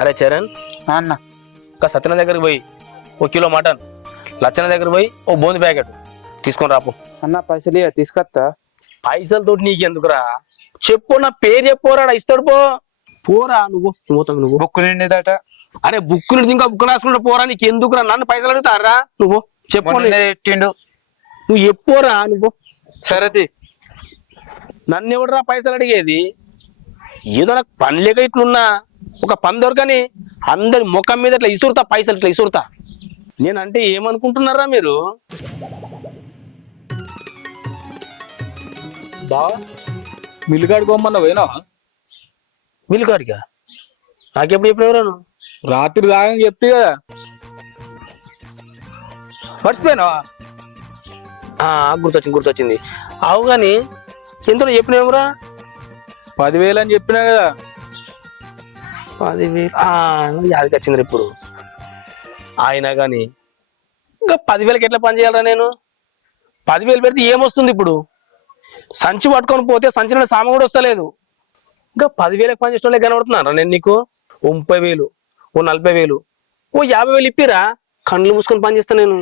అరే చరణ్, అన్న ఒక సత్యన దగ్గరికి పోయి 1 కిలో మటన్, లచ్చన దగ్గర పోయి ఓ బూంది ప్యాకెట్ తీసుకొని రాపు. అన్న పైసలు తీసుకొస్తా. పైసలతో నీకెందుకురా, చెప్పు, నా పేరు చెప్పురా, ఇస్తాడు పో. పోరా నువ్వు బుక్ నిండిదట. అరే బుక్కులు ఇంకా బుక్ రాసుకుంటే పోరా, నీకు ఎందుకురా, నన్ను పైసలు అడుగుతారా నువ్వు? చెప్పు, ఎట్టిండు. నువ్వు ఎప్పురా నువ్వు. సరే నన్ను ఎవడరా పైసలు అడిగేది? ఏదో నాకు పని లేక ఇట్లున్నా, ఒక పని దొరకని అందరి ముఖం మీద ఇట్లా ఇసురుతా, పైసలు ఇట్లా ఇసురుతా. నేనంటే ఏమనుకుంటున్నారా మీరు? బా మిల్లుగాడు గొమ్మన్న పోయినావా? వీలుకాడిగా నాకెప్పుడు చెప్పినవరాను? రాత్రి దాగని చెప్తే కదా, మర్చిపోయినావా? గుర్తొచ్చింది. అవు కానీ ఎంతో చెప్పినవురా? 10,000 అని చెప్పినా కదా. 10,000 యాదికి వచ్చింది ఇప్పుడు. అయినా కానీ ఇంకా 10,000కి ఎట్లా పని చేయాలరా నేను? 10,000 పెడితే ఏమొస్తుంది ఇప్పుడు? సంచి పట్టుకొని పోతే సంచి సామ కూడా వస్తలేదు. ఇంకా 10,000కి పని చేసిన వాళ్ళే కనబడుతున్నారా నేను నీకు? 30,000, ఓ 40,000, ఓ 50,000 ఇప్పిరా, కళ్ళు మూసుకొని పని చేస్తా నేను.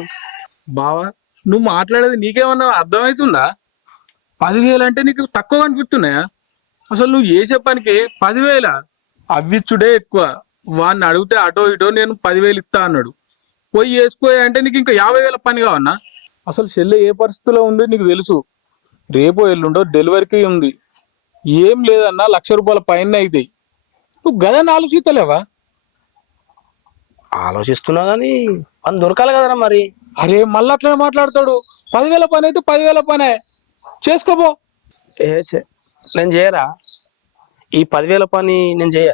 బావా నువ్వు మాట్లాడేది నీకేమన్నా అర్థమవుతుందా? 10,000 అంటే నీకు తక్కువ అనిపిస్తున్నాయా? అసలు నువ్వు చేసే పనికి 10,000 అవ్విచ్చుడే ఎక్కువ. వాడిని అడిగితే అటో ఇటో నేను 10,000 ఇస్తా అన్నాడు. పోయి వేసుకోయా అంటే నీకు ఇంకా 50,000 పని కావన్నా? అసలు చెల్లె ఏ పరిస్థితిలో ఉంది నీకు తెలుసు. రేపో ఎల్లుండో డెలివరీకి ఉంది. ఏం లేదన్నా ₹1,00,000 పైన అవుతాయి. నువ్వు గదని ఆలోచిస్తలేవా? ఆలోచిస్తున్నా కానీ పని దొరకాలి కదరా మరి. అరే మళ్ళీ అట్లనే మాట్లాడతాడు. 10,000 పని అయితే 10,000 పనే చేసుకోపో. నేను చేయరా? ఈ 10,000 పని నేను చేయ.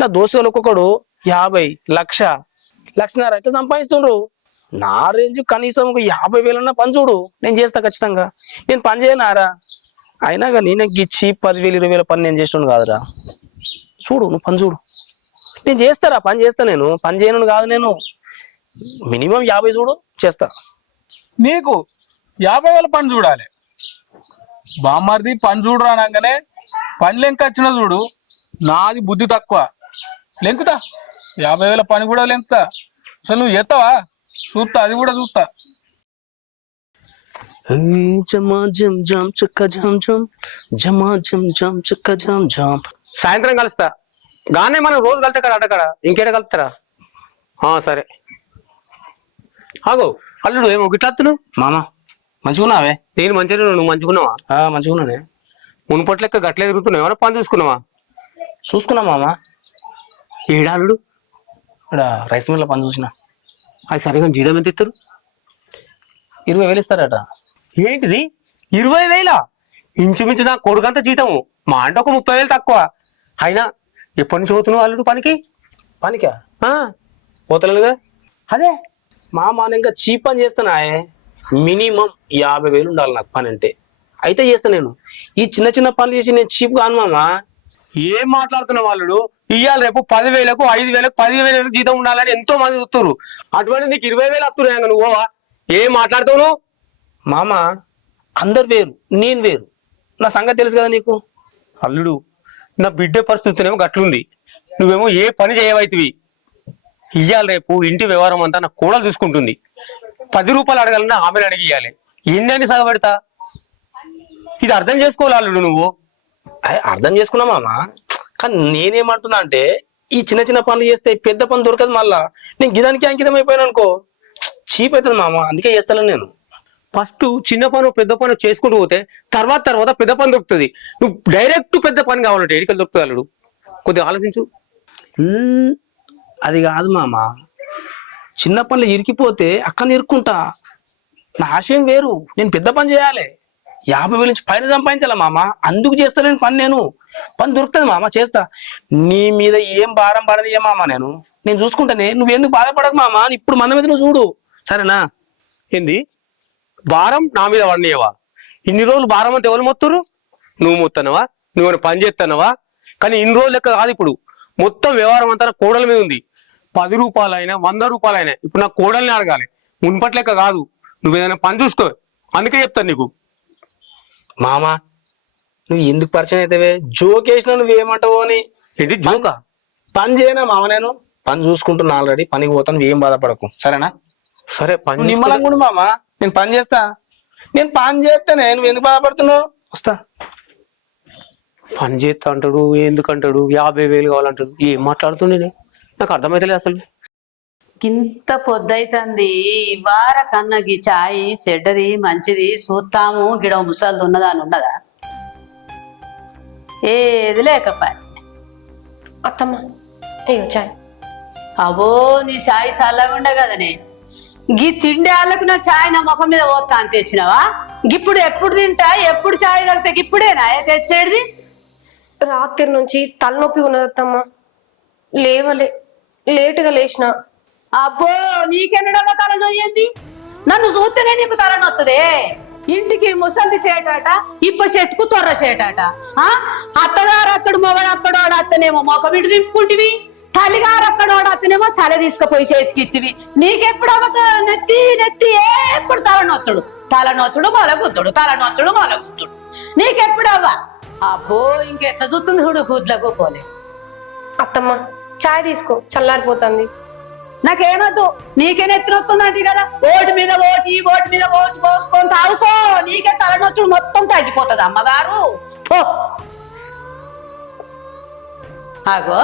నా దోస్తులు ఒక్కొక్కడు 50, 1,00,000, 1,50,000 ఎట్లా సంపాదిస్తుండ్రు. నా రేంజ్ కనీసం ఒక 50,000 పని చూడు, నేను చేస్తా ఖచ్చితంగా. నేను పని చేయనారా? అయినా కానీ నేను గిచ్చి 10,000, 20,000 పని నేను చేస్తుండు కాదురా. చూడు, నువ్వు పని చూడు, నేను చేస్తారా? పని చేస్తా, నేను పని చేయను కాదు. నేను మినిమం 50 చూడు చేస్తా. నీకు 50,000 పని చూడాలి. బామ్మారిది పని చూడరా అనగానే పని లెంక వచ్చిన చూడు. నాది బుద్ధి తక్కువ, లెంకుతా 50,000 పని కూడా లెంకుతా. అసలు నువ్వు చేస్తావా? చూస్తా, అది కూడా చూస్తా. సాయంత్రం కలుస్తా గానే, మనం రోజు కలిసక్కడ అటక్కడ ఇంకేట కలుస్తారా? సరే. ఆగో అల్లుడు, ఏమో గిట్లత్తును? మామ మంచిగున్నావే? నేను మంచిగా, నువ్వు మంచిగున్నావా? మంచిగున్నానే. మునుపటి లెక్క గట్లే తిరుగుతున్నావు, ఏమైనా పని చూసుకున్నావా? చూసుకున్నా మామ. ఏడాలుడు ఇక్కడ రైస్ మిల్ పని చూసిన. అది సరిగా జీతం ఎంత ఇస్తారు? 20,000 ఇస్తారట. ఏంటిది 20,000? ఇంచుమించు నా కొడుకంతా జీతము, మా అంటే ఒక 30,000 తక్కువ. అయినా ఎప్పటి నుంచి పోతున్నావు అల్లుడు పనికి? పనికా పోతలేదు కదా. అదే మామ, నేను ఇంకా చీప్ పని చేస్తానాయే. మినిమం 50,000 ఉండాలి నాకు పని అంటే, అయితే చేస్తా నేను. ఈ చిన్న చిన్న పనులు చేసి నేను చీప్ కాను మామ. ఏం మాట్లాడుతున్నావు అల్లుడు? ఇవాళ రేపు 10,000కు, 5,000కు, 10,000 జీతం ఉండాలని ఎంతో మంది చూస్తున్నారు. అటువంటి నీకు 20,000 వస్తున్నాయి. నువ్వు ఏం మాట్లాడుతావు నువ్వు? మామ అందరు వేరు, నేను వేరు. నా సంగతి తెలుసు కదా నీకు. అల్లుడు, నా బిడ్డ పరిస్థితినేమో గట్లుంది, నువ్వేమో ఏ పని చేయవైతివి. ఇయ్యాలి రేపు ఇంటి వ్యవహారం అంతా నా కోడలు చూసుకుంటుంది. 10 రూపాయలు అడగాలన్నా ఆమెను అడిగి ఇవ్వాలి. ఎన్ని సగబెడతా? ఇది అర్థం చేసుకోవాలి అల్లుడు నువ్వు. అర్థం చేసుకున్నా మామ, కానీ నేనేమంటున్నా అంటే, ఈ చిన్న చిన్న పనులు చేస్తే పెద్ద పని దొరకదు. మళ్ళా నేను గిదానికి అంకితం అయిపోయాను అనుకో, చీప్ అవుతుంది మామ. అందుకే చేస్తాను నేను. ఫస్ట్ చిన్న పను పెద్ద పను చేసుకుంటూ పోతే తర్వాత పెద్ద పని దొరుకుతుంది. నువ్వు డైరెక్ట్ పెద్ద పని కావాలంటే ఎడికలు దొరుకుతుంది అల్లుడు. కొద్దిగా ఆలోచించు. అది కాదు మామ, చిన్న పనులు ఇరికిపోతే అక్కడ ఇరుక్కుంటా. నా ఆశయం వేరు, నేను పెద్ద పని చేయాలి. 50,000 నుంచి పైన సంపాదించాలా మామ. అందుకు చేస్తాను పని. నేను పని దొరుకుతుంది మామ, చేస్తా. నీ మీద ఏం భారం పడదు మామ. నేను చూసుకుంటానే, నువ్వెందుకు బాధపడకు మామ. ఇప్పుడు మన మీద నువ్వు చూడు, సరేనా? ఏంది భారం నా మీద పడినవా? ఇన్ని రోజులు భారం అంతా ఎవరు మొత్తురు? నువ్వు మొత్తనవా? నువ్వు పని చేస్తానవా? కానీ ఇన్ని రోజులు లెక్క కాదు. ఇప్పుడు మొత్తం వ్యవహారం అంతా కోడల మీద ఉంది. 10 రూపాయలైనా 100 రూపాయలైనా ఇప్పుడు నా కోడల్ని అడగాలి, మున్పటి లెక్క కాదు. నువ్వేదైనా పని చూసుకో, అందుకే చెప్తాను నీకు. మామా నువ్వు ఎందుకు పరిచయం అవుతావే? జోక్ వేసినా నువ్వేమంటావు అని. ఏంటి జోకా? పని చేయనా మామ, నేను పని చూసుకుంటున్నా ఆల్రెడీ. పనికి పోతాను, ఏం బాధపడకు సరేనా? సరే పని నిమ్మలంగా ఉండు మామ, నేను పని చేస్తా. నేను పని చేస్తానే, నువ్వు ఎందుకు బాధపడుతున్నావు? వస్తా. పని చేస్తా అంటాడు, ఎందుకంటాడు 50,000 కావాలంటాడు. ఏం మాట్లాడుతుండే నాకు అర్థమైతలేదు అసలు. ఇంత పొద్దైతుంది వార కన్నగి చాయ్ చెడ్డది మంచిది చూస్తాము గిడ ముసలిది ఉన్నదా అని ఉన్నదా ఏది లేకపోయా. అత్తమ్మ అయ్యో చాయ్. అవో నీ చాయ్ చల్లగా ఉండ కదనే. గీ తిండి వాళ్ళకు నా చాయ్ నా ముఖం మీద పోతా అని తెచ్చినావా? ఇప్పుడు ఎప్పుడు తింటా ఎప్పుడు చాయ్ తాగితే ఇప్పుడేనా తెచ్చేది? రాత్రి నుంచి తలనొప్పి ఉన్నది అత్తమ్మ, లేవలే, లేటుగా లేచిన. అబ్బో నీకెన్నడగా తలనొయ్యింది? నన్ను చూస్తేనే నీకు తలనొత్తదే. ఇంటికి ముసలి చేటాట, ఇప్ప చెట్టుకు తొర్ర చేటాట. అత్తగారు అక్కడు మొగడు అక్కడోడు అత్తనేమో మొఖం ఇటు దింపుకుంటివి, తల్లిగారు అక్కడోడు అత్తనేమో తల తీసుకుపోయి చేతికిత్తివి. నీకెప్పుడు అవత నెత్తి నెత్తి ఎప్పుడు తలనొత్తుడు తలనొత్తుడు మొలగుద్దుడు తలనొత్తుడు మొలగుద్దుడు నీకెప్పుడు అవ్వ? అబ్బో ఇంకెట్లా చూస్తుంది చూడు గుడ్లకు పోలే. అత్తమ్మ చాయ్ తీసుకో, చల్లారిపోతుంది. నాకేమద్దు, నీకే నెత్తినొత్తుందంటే కదా. ఓటు మీద ఓటు ఓటు మీద ఓటు కోసుకొని తాగుకో, నీకే తలనొత్తుడు మొత్తం తగ్గిపోతుంది అమ్మగారు. ఓ ఆగో,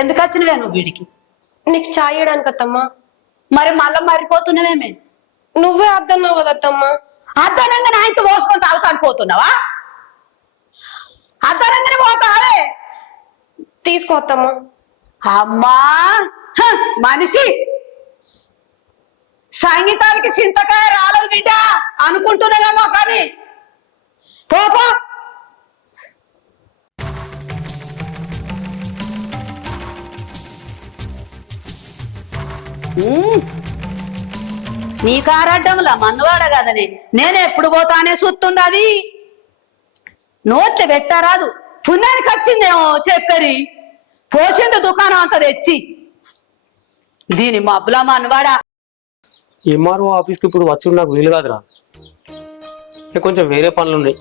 ఎందుకు వచ్చినవే నువ్వు వీడికి? నీకు చాయ్ ఇవ్వడానికి అత్తమ్మ. మరి మళ్ళా మరిపోతున్నావేమే? నువ్వే అద్దన్నావు కదా అత్తమ్మ. అద్దనంగా నా ఇంత పోసుకొని తాగుతాను పోతున్నావా? అద్దనంగానే పోతావే. తీసుకో అత్తమ్మ. అమ్మా మనిషి సంగీతానికి చింతకాయ రాలేదు బిడ్డ అనుకుంటున్నావేమో కానీ పోపో. నీ కారాడ్డంలా మన్నువాడ కదని నేను ఎప్పుడు పోతానే చూస్తుండది. నోట్లే పెట్టరాదు, పుణ్యానికి వచ్చిందేమో చక్కరి పోసింది దుకాణం అంత తెచ్చి. దీని మబ్బులా మన్నువాడా. ఎంఆర్ఓ ఆఫీస్కి ఇప్పుడు వచ్చి నాకు వీలు కాదురా, కొంచెం వేరే పనులు ఉన్నాయి.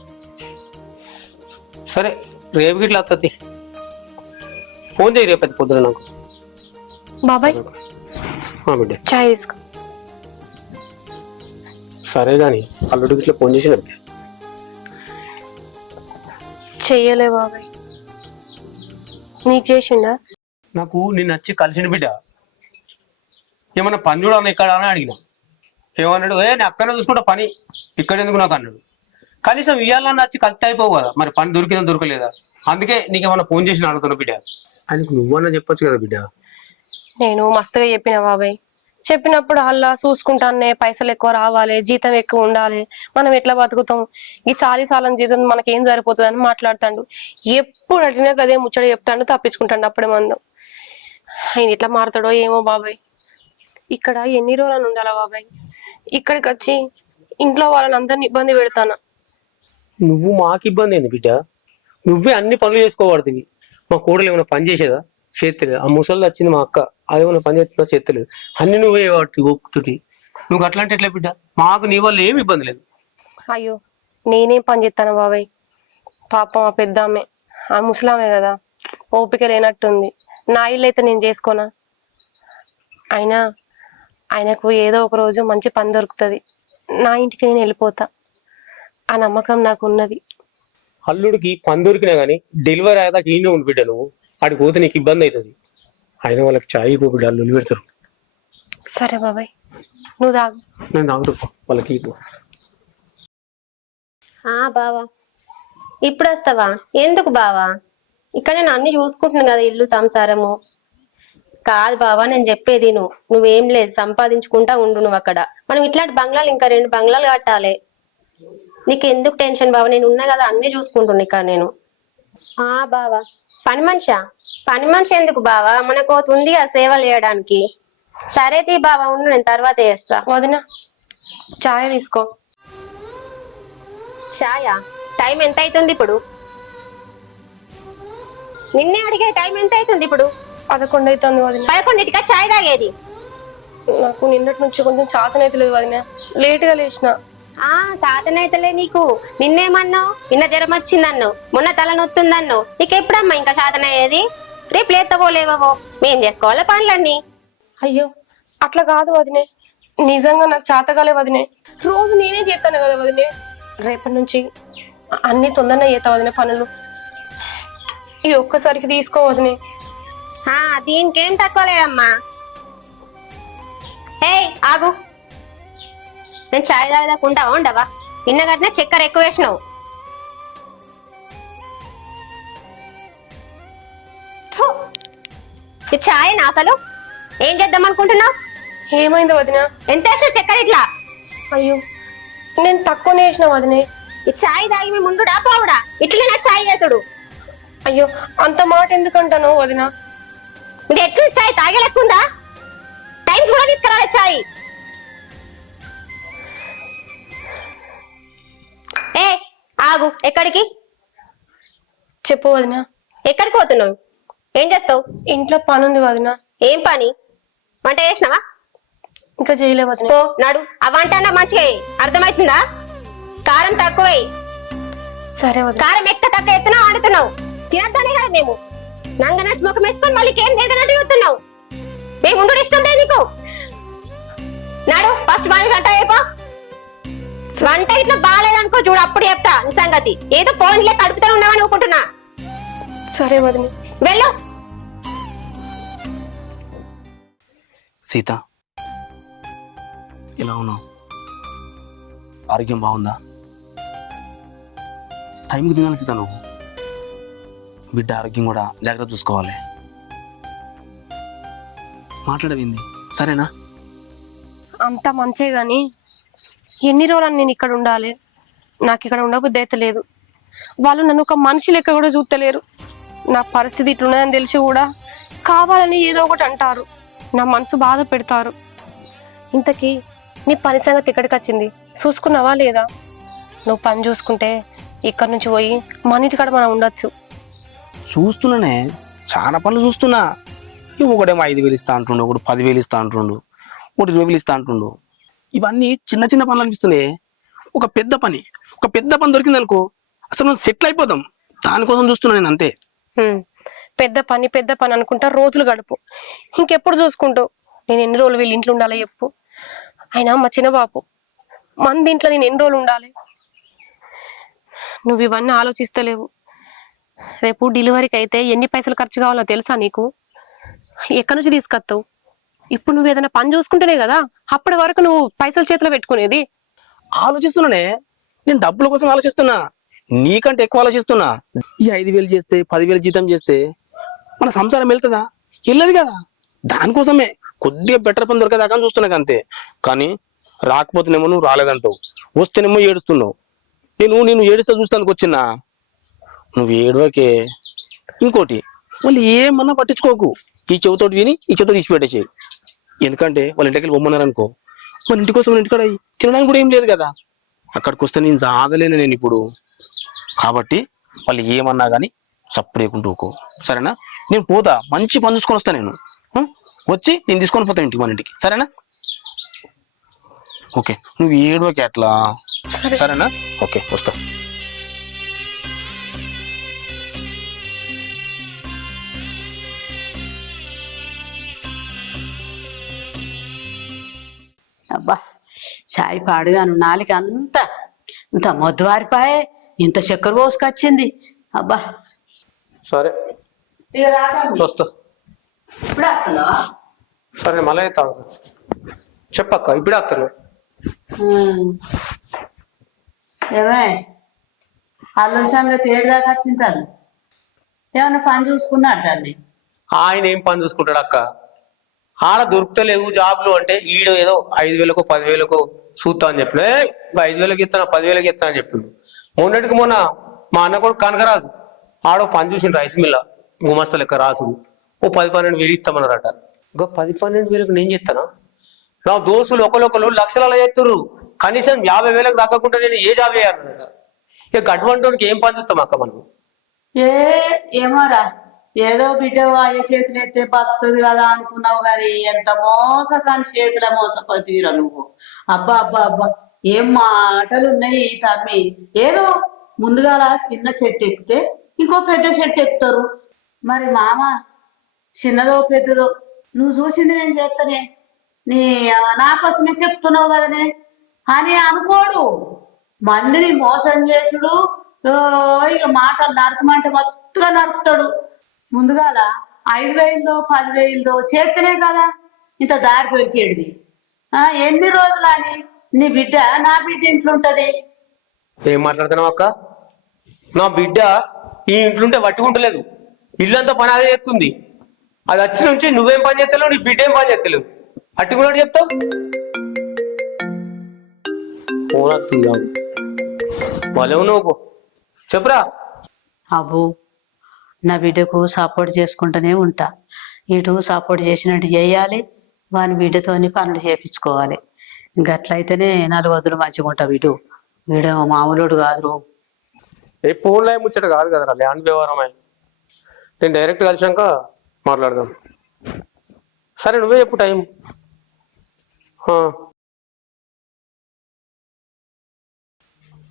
సరే రేపు గిట్లా వస్తుంది, ఫోన్ చేయి రేపు పొద్దున నాకు. బాబాయ్ బిడ్డ చాయ్ తీసుకో. సరే కానీ అల్లుడికి ఇట్లా ఫోన్ చేసిన చెయ్యలే బాబాయ్. నీకు చేసిండా? నాకు నిన్ను వచ్చి కలిసిన బిడ్డ, ఏమన్నా పని చూడన్నా ఇక్కడ అని అడిగిన. ఏమన్నాడు, నేను అక్కడనే చూసుకుంటా పని, ఇక్కడ ఎందుకు నాకు అన్నాడు. కనీసం ఇవ్వాలన్నా వచ్చి కలిసి అయిపోవు కదా, మరి పని దొరికిందా దొరకలేదా? అందుకే నీకేమన్నా ఫోన్ చేసి అడుగుతున్నా బిడ్డ. ఆయనకు నువ్వన్నా చెప్పొచ్చు కదా బిడ్డ. నేను మస్తుగా చెప్పిన బాబాయ్. చెప్పినప్పుడు అలా చూసుకుంటానే, పైసలు ఎక్కువ రావాలి, జీతం ఎక్కువ ఉండాలి, మనం ఎట్లా బతుకుతాం, ఈ చాలీసాలం జీతం మనకేం సరిపోతుంది అని మాట్లాడుతాడు. ఎప్పుడు అడిగినా కదే ముచ్చట చెప్తాడు, తప్పించుకుంటాడు. అప్పుడే మందం ఆయన ఎట్లా మారుతాడో ఏమో బాబాయ్. ఇక్కడ ఎన్ని రోజులని ఉండాలా బాబాయ్? ఇక్కడికి వచ్చి ఇంట్లో వాళ్ళని అందరిని ఇబ్బంది పెడతాను. నువ్వు మాకు ఇబ్బంది ఏంది బిడ్డ? నువ్వే అన్ని పనులు చేసుకోబడుతుంది. మా కోడలు ఏమైనా పని చేసేదా? చేత్తలేదు. ఆ ముసలి వచ్చింది మా అక్క, అదేమైనా పని చేస్తుందా? చేత్తలేదు. అన్ని నువ్వే వాటి ఒప్పుతుంది. నువ్వు అట్లా అంటే ఎట్లా బిడ్డ? మాకు నీ వల్ల ఏమి ఇబ్బంది లేదు. అయ్యో నేనేం పని చేస్తాను బాబాయ్? పాపం ఆ పెద్దామె, ఆ ముసలామే కదా, ఓపిక లేనట్టుంది. నా ఇల్లు అయితే నేను చేసుకోనా? ఆయనకు ఏదో ఒక రోజు మంచి పని దొరుకుతుంది, నా ఇంటికి నేను వెళ్ళిపోతా. ఆ నమ్మకం నాకు ఉన్నది. అల్లుడికి పని దొరికినా కానీ డెలివరీ అయ్యేదాకా ఈయన ఉండి బిడ్డ. నువ్వు ఆడికి పోతే నీకు ఇబ్బంది అవుతుంది. అయినా వాళ్ళకి చాయ్ పో బిడ్డ, అల్లుళ్ళు పెడతారు. సరే బాబాయ్, నువ్వు తాగు. నేను తాగుతా వాళ్ళకి. బావా ఇప్పుడు వస్తావా? ఎందుకు బావా? ఇక్కడ నేను అన్ని చూసుకుంటున్నాను కదా, ఇల్లు సంసారము. కాదు బావా, నేను చెప్పేది నువ్వేం లేదు, సంపాదించుకుంటా ఉండు నువ్వు అక్కడ. మనం ఇట్లాంటి బంగ్లాలు ఇంకా 2 బంగ్లాలు కట్టాలి. నీకు ఎందుకు టెన్షన్ బావా, నేను ఉన్నా కదా, అన్ని చూసుకుంటున్నా ఇక్కడ నేను. బావా పని మనిషి ఎందుకు బావా? మనకు ఉంది కదా సేవలు చేయడానికి. సరే తీ బావా, ఉండు, నేను తర్వాత చేస్తా. వదిన చాయ్ తీసుకో. చాయా? టైం ఎంత అవుతుంది ఇప్పుడు? నిన్నే అడిగే, టైం ఎంత అవుతుంది ఇప్పుడు? 11 అవుతుంది వదిన. 11ంటికా చాయ్ తాగేది? నాకు నిన్నటి నుంచి కొంచెం చాతనైతే లేదు వదిన, లేటుగా లేచిన. ఆ సాతనైతలే నీకు. నిన్నేమన్నావు? నిన్న జ్వరం వచ్చిందన్ను, మొన్న తల నొత్తుందన్ను. నీకు ఎప్పుడమ్మా ఇంకా సాతనయ్యేది? రేపు లేతవో లేవో మేం చేసుకోవాలా పనులన్నీ? అయ్యో అట్లా కాదు వదినే, నిజంగా నాకు చేతగాలే వదినే. రోజు నేనే చేస్తాను కదా వదినే. రేపటి నుంచి అన్ని తొందరగా చేస్తా వదినే పనులు. ఈ ఒక్కసారికి తీసుకో వదినే. ఆ దీనికేం తక్కువ లేదమ్మా. ఏయ్ ఆగు, నేను చాయ్ తాగదాకుంటావా ఉండవా? నిన్న గట్టిన చక్కెర ఎక్కువ వేసినావు. ఫు, ఈ చాయ్ నా అసలు ఏం చేద్దాం అనుకుంటున్నావు? ఏమైంది వదినా? ఎంత వేసావు చక్కెర ఇట్లా? అయ్యో నేను తక్కువనే వేసిన వదినే. ఈ చాయ్ తాగి మీ ముందుడా పోవుడా? ఇట్లనే నా చాయ్ వేసుడు. అయ్యో అంత మాట ఎందుకంటాను వదినా? ఇది ఎట్లు చాయ్ తాగే లెక్కుందా? టైంకి కూడా తీసుకురాలే చాయ్. ఏ ఆగు, ఎక్కడికి? చెప్పు వదినా. ఎక్కడికి పోతున్నావు? ఏం చేస్తావు? ఇంట్లో పని ఉంది వదినా. ఏం పని? వంట చేసినావా? ఇంకా చేయలే వదినా. పో నాడు. ఆ వంట అన్నా మంచిగా అర్థమవుతుందా? కారం తక్కువై. సరే వదినా. కారం ఎక్క తక్కువ ఎత్తున్నా వండుతున్నావు. తినద్దానే కదా మేము. నంగనట్టు ముఖం వేసుకొని మళ్ళీ ఏం తిరగనట్టు చూస్తున్నావు. మేము ఉండు ఇష్టం లేదు నీకు. నాడు ఫస్ట్ వంట అయిపో. వంట ఇట్లా బాగాలేదనుకో చూడు, అప్పుడు చెప్తా నీ సంగతి. ఏదో ఫోన్లే కడుపుతూ ఉన్నావని అనుకుంటున్నా. సరే వదినా. వెళ్ళు. సీత, ఎలా ఉన్నావు? ఆరోగ్యం బాగుందా? టైంకి తినాలి సీత. నువ్వు బిడ్డ ఆరోగ్యం కూడా జాగ్రత్త చూసుకోవాలి. మాట్లాడవింది సరేనా? అంత మంచే గాని ఎన్ని రోజులు నేను ఇక్కడ ఉండాలి? నాకు ఇక్కడ ఉండబుద్ధి అయితే లేదు. వాళ్ళు నన్ను ఒక మనిషి లెక్క కూడా చూస్తలేరు. నా పరిస్థితి ఇట్లున్నదని తెలిసి కూడా కావాలని ఏదో ఒకటి అంటారు, నా మనసు బాధ పెడతారు. ఇంతకీ నీ పని సంగతి ఎక్కడికి వచ్చింది? చూసుకున్నావా లేదా? నువ్వు పని చూసుకుంటే ఇక్కడ నుంచి పోయి మన ఇంటికాడ మనం ఉండొచ్చు. చూస్తున్నానే, చాలా పనులు చూస్తున్నా. ఒకడేమో 5,000 ఇస్తా అంటుండు, ఒకటి 10,000 ఇస్తా అంటుండు, ఒకటి 20,000 ఇస్తా అంటుండు. ఇవన్నీ చిన్న చిన్న పనులు అనిపిస్తున్నాయి. ఒక పెద్ద పని దొరికింది అనుకో, అసలు మనం సెటిల్ అయిపోతాం. దానికోసం చూస్తున్నా నేను, అంతే. పెద్ద పని అనుకుంటా రోజులు గడుపు. ఇంకెప్పుడు చూసుకుంటావు? నేను ఎన్ని రోజులు వీళ్ళ ఇంట్లో ఉండాలి చెప్పు? అయినా మా చిన్న బాపు మన ఇంట్లో నేను ఎన్ని రోజులు ఉండాలి? నువ్వు ఇవన్నీ ఆలోచిస్తలేవు. రేపు డెలివరీకి అయితే ఎన్ని పైసలు ఖర్చు కావాలో తెలుసా నీకు? ఎక్కడి నుంచి తీసుకొస్తావు? ఇప్పుడు నువ్వు ఏదైనా పని చూసుకుంటేనే కదా అప్పటి వరకు నువ్వు పైసలు చేతిలో పెట్టుకునేది. ఆలోచిస్తున్నానే, నేను డబ్బుల కోసం ఆలోచిస్తున్నా, నీకంటే ఎక్కువ ఆలోచిస్తున్నా. ఈ 5,000 చేస్తే 10,000 జీతం చేస్తే మన సంసారం వెళ్తుందా? వెళ్ళదు కదా. దానికోసమే కొద్దిగా బెటర్ పని దొరికేదాకా చూస్తున్నా అంతే. కానీ రాకపోతేనేమో నువ్వు రాలేదంటావు, వస్తేనేమో ఏడుస్తున్నావు. నేను ఏడుస్తా చూస్తానికి వచ్చినా, నువ్వు ఏడవకే. ఇంకోటి, వాళ్ళు ఏమన్నా పట్టించుకోకు. ఈ చెవితోటి విని ఈ చెవితో తీసిపెట్టేసేయి. ఎందుకంటే వాళ్ళ ఇంటికి బొమ్మన్నారనుకో, మన ఇంటి కోసం ఇంటికాడ తినడానికి కూడా ఏం లేదు కదా. అక్కడికి వస్తే నేను సాధలేను నేను ఇప్పుడు. కాబట్టి వాళ్ళు ఏమన్నా కానీ సప్పుడు లేకుంటూ ఊకో, సరేనా? నేను పోతా, మంచి పని చూసుకొని వస్తా. నేను వచ్చి నేను తీసుకొని పోతాను ఇంటికి, మన ఇంటికి, సరేనా? ఓకే, నువ్వు ఏడవకే అట్లా, సరేనా? ఓకే, వస్తా. అబ్బా చాయ్ పాడుగాను, నాలుగు అంతా ఇంత మొద్దువారిపాయే, ఇంత చక్కెర పోసుకొచ్చింది. అబ్బా సరే, ఇక రాదమ్మి. వస్తా. ఇప్పుడు వస్తున్నా? సరే, మళ్ళీ తాగు. చెప్పక్క, ఇప్పుడే వస్తాను. ఏమే అల్లుడి సంగతి ఏడు దాకా వచ్చింది తను? ఏమన్నా పని చూసుకున్నాడు దాన్ని? ఆయన ఏం పని చూసుకుంటాడు అక్క? ఆడ దొరుకుతలేవు జాబ్లు అంటే ఈడు ఏదో 5,000కో 10,000కో చూస్తా అని చెప్పిన. 5,000కి ఇస్తాను, 10,000కి ఇస్తాను అని చెప్పిండు. మొన్నటికి మొన్న మా అన్న కూడా కనకరాదు ఆడో పని చూసిండు, రైస్ మిల్ల గుమస్తా లెక్క రాసుడు. ఓ 10-12 ఇస్తామన్నారట. ఇంకా 10-12 నేను చెప్తానా? నా దోస్తులు ఒకరు లక్షలలో చేస్తుర్రు, కనీసం 50,000కు తగ్గకుండా నేను ఏ జాబ్ చేయాలన్నట. ఇక అటువంటి ఏం పని చూస్తాం అక్క మనం? ఏమోరా, ఏదో బిడ్డ అయ్యే చేతులు ఎత్తే బతుకుతుంది కదా అనుకున్నావు, కానీ ఎంత మోసకాని చేతుల మోసపోతీరా నువ్వు. అబ్బా అబ్బా అబ్బా, ఏం మాటలు ఉన్నాయి ఈ తమ్మి. ఏదో ముందుగాల చిన్న చెట్టు ఎక్కితే ఇంకో పెద్ద చెట్టు ఎక్కుతారు. మరి మామ చిన్నదో పెద్దదో నువ్వు చూసింది నేను చేస్తానే, నీ నా కోసమే చెప్తున్నావు కదనే అని అనుకోడు. మందిని మోసం చేసుడు, ఓ ఇక మాటలు నరకమంటే మొత్తగా నరుకుతాడు. ముందుగాల 5,000 10,000 చేస్తేనే కదా ఇంత దారి దొరికేది. ఎన్ని రోజులు అని నీ బిడ్డ నా బిడ్డ ఇంట్లో ఉంటది. ఏం మాట్లాడుతున్నావు అక్క? నా బిడ్డ ఈ ఇంట్లుంటే పట్టుకుంటలేదు, ఇల్లంతా పని అదే చేస్తుంది. అది వచ్చి నుంచి నువ్వేం పని చేస్తలేవు, నీ బిడ్డ ఏం పని చేస్తలేవు. అట్టుకున్నట్టు చెప్తావు. ఫోన్ వస్తుందా? వాళ్ళేమో నువ్వు చెప్పురా. అబ్బో నా బిడ్డకు సపోర్ట్ చేసుకుంటూనే ఉంటా. ఇటు సపోర్ట్ చేసినట్టు చేయాలి, వాని బిడ్డతోని పనులు చేపించుకోవాలి. గట్లయితేనే 4 వదులు మంచిగా ఉంటా. వీడేమో మామూలుడు కాదు. ఏ ఫోన్లో ముచ్చట కాదు కదరా, ల్యాండ్ వ్యవహారమే. నేను డైరెక్ట్ కలిసాక మాట్లాడదాం. సరే నువ్వే చెప్పు టైం.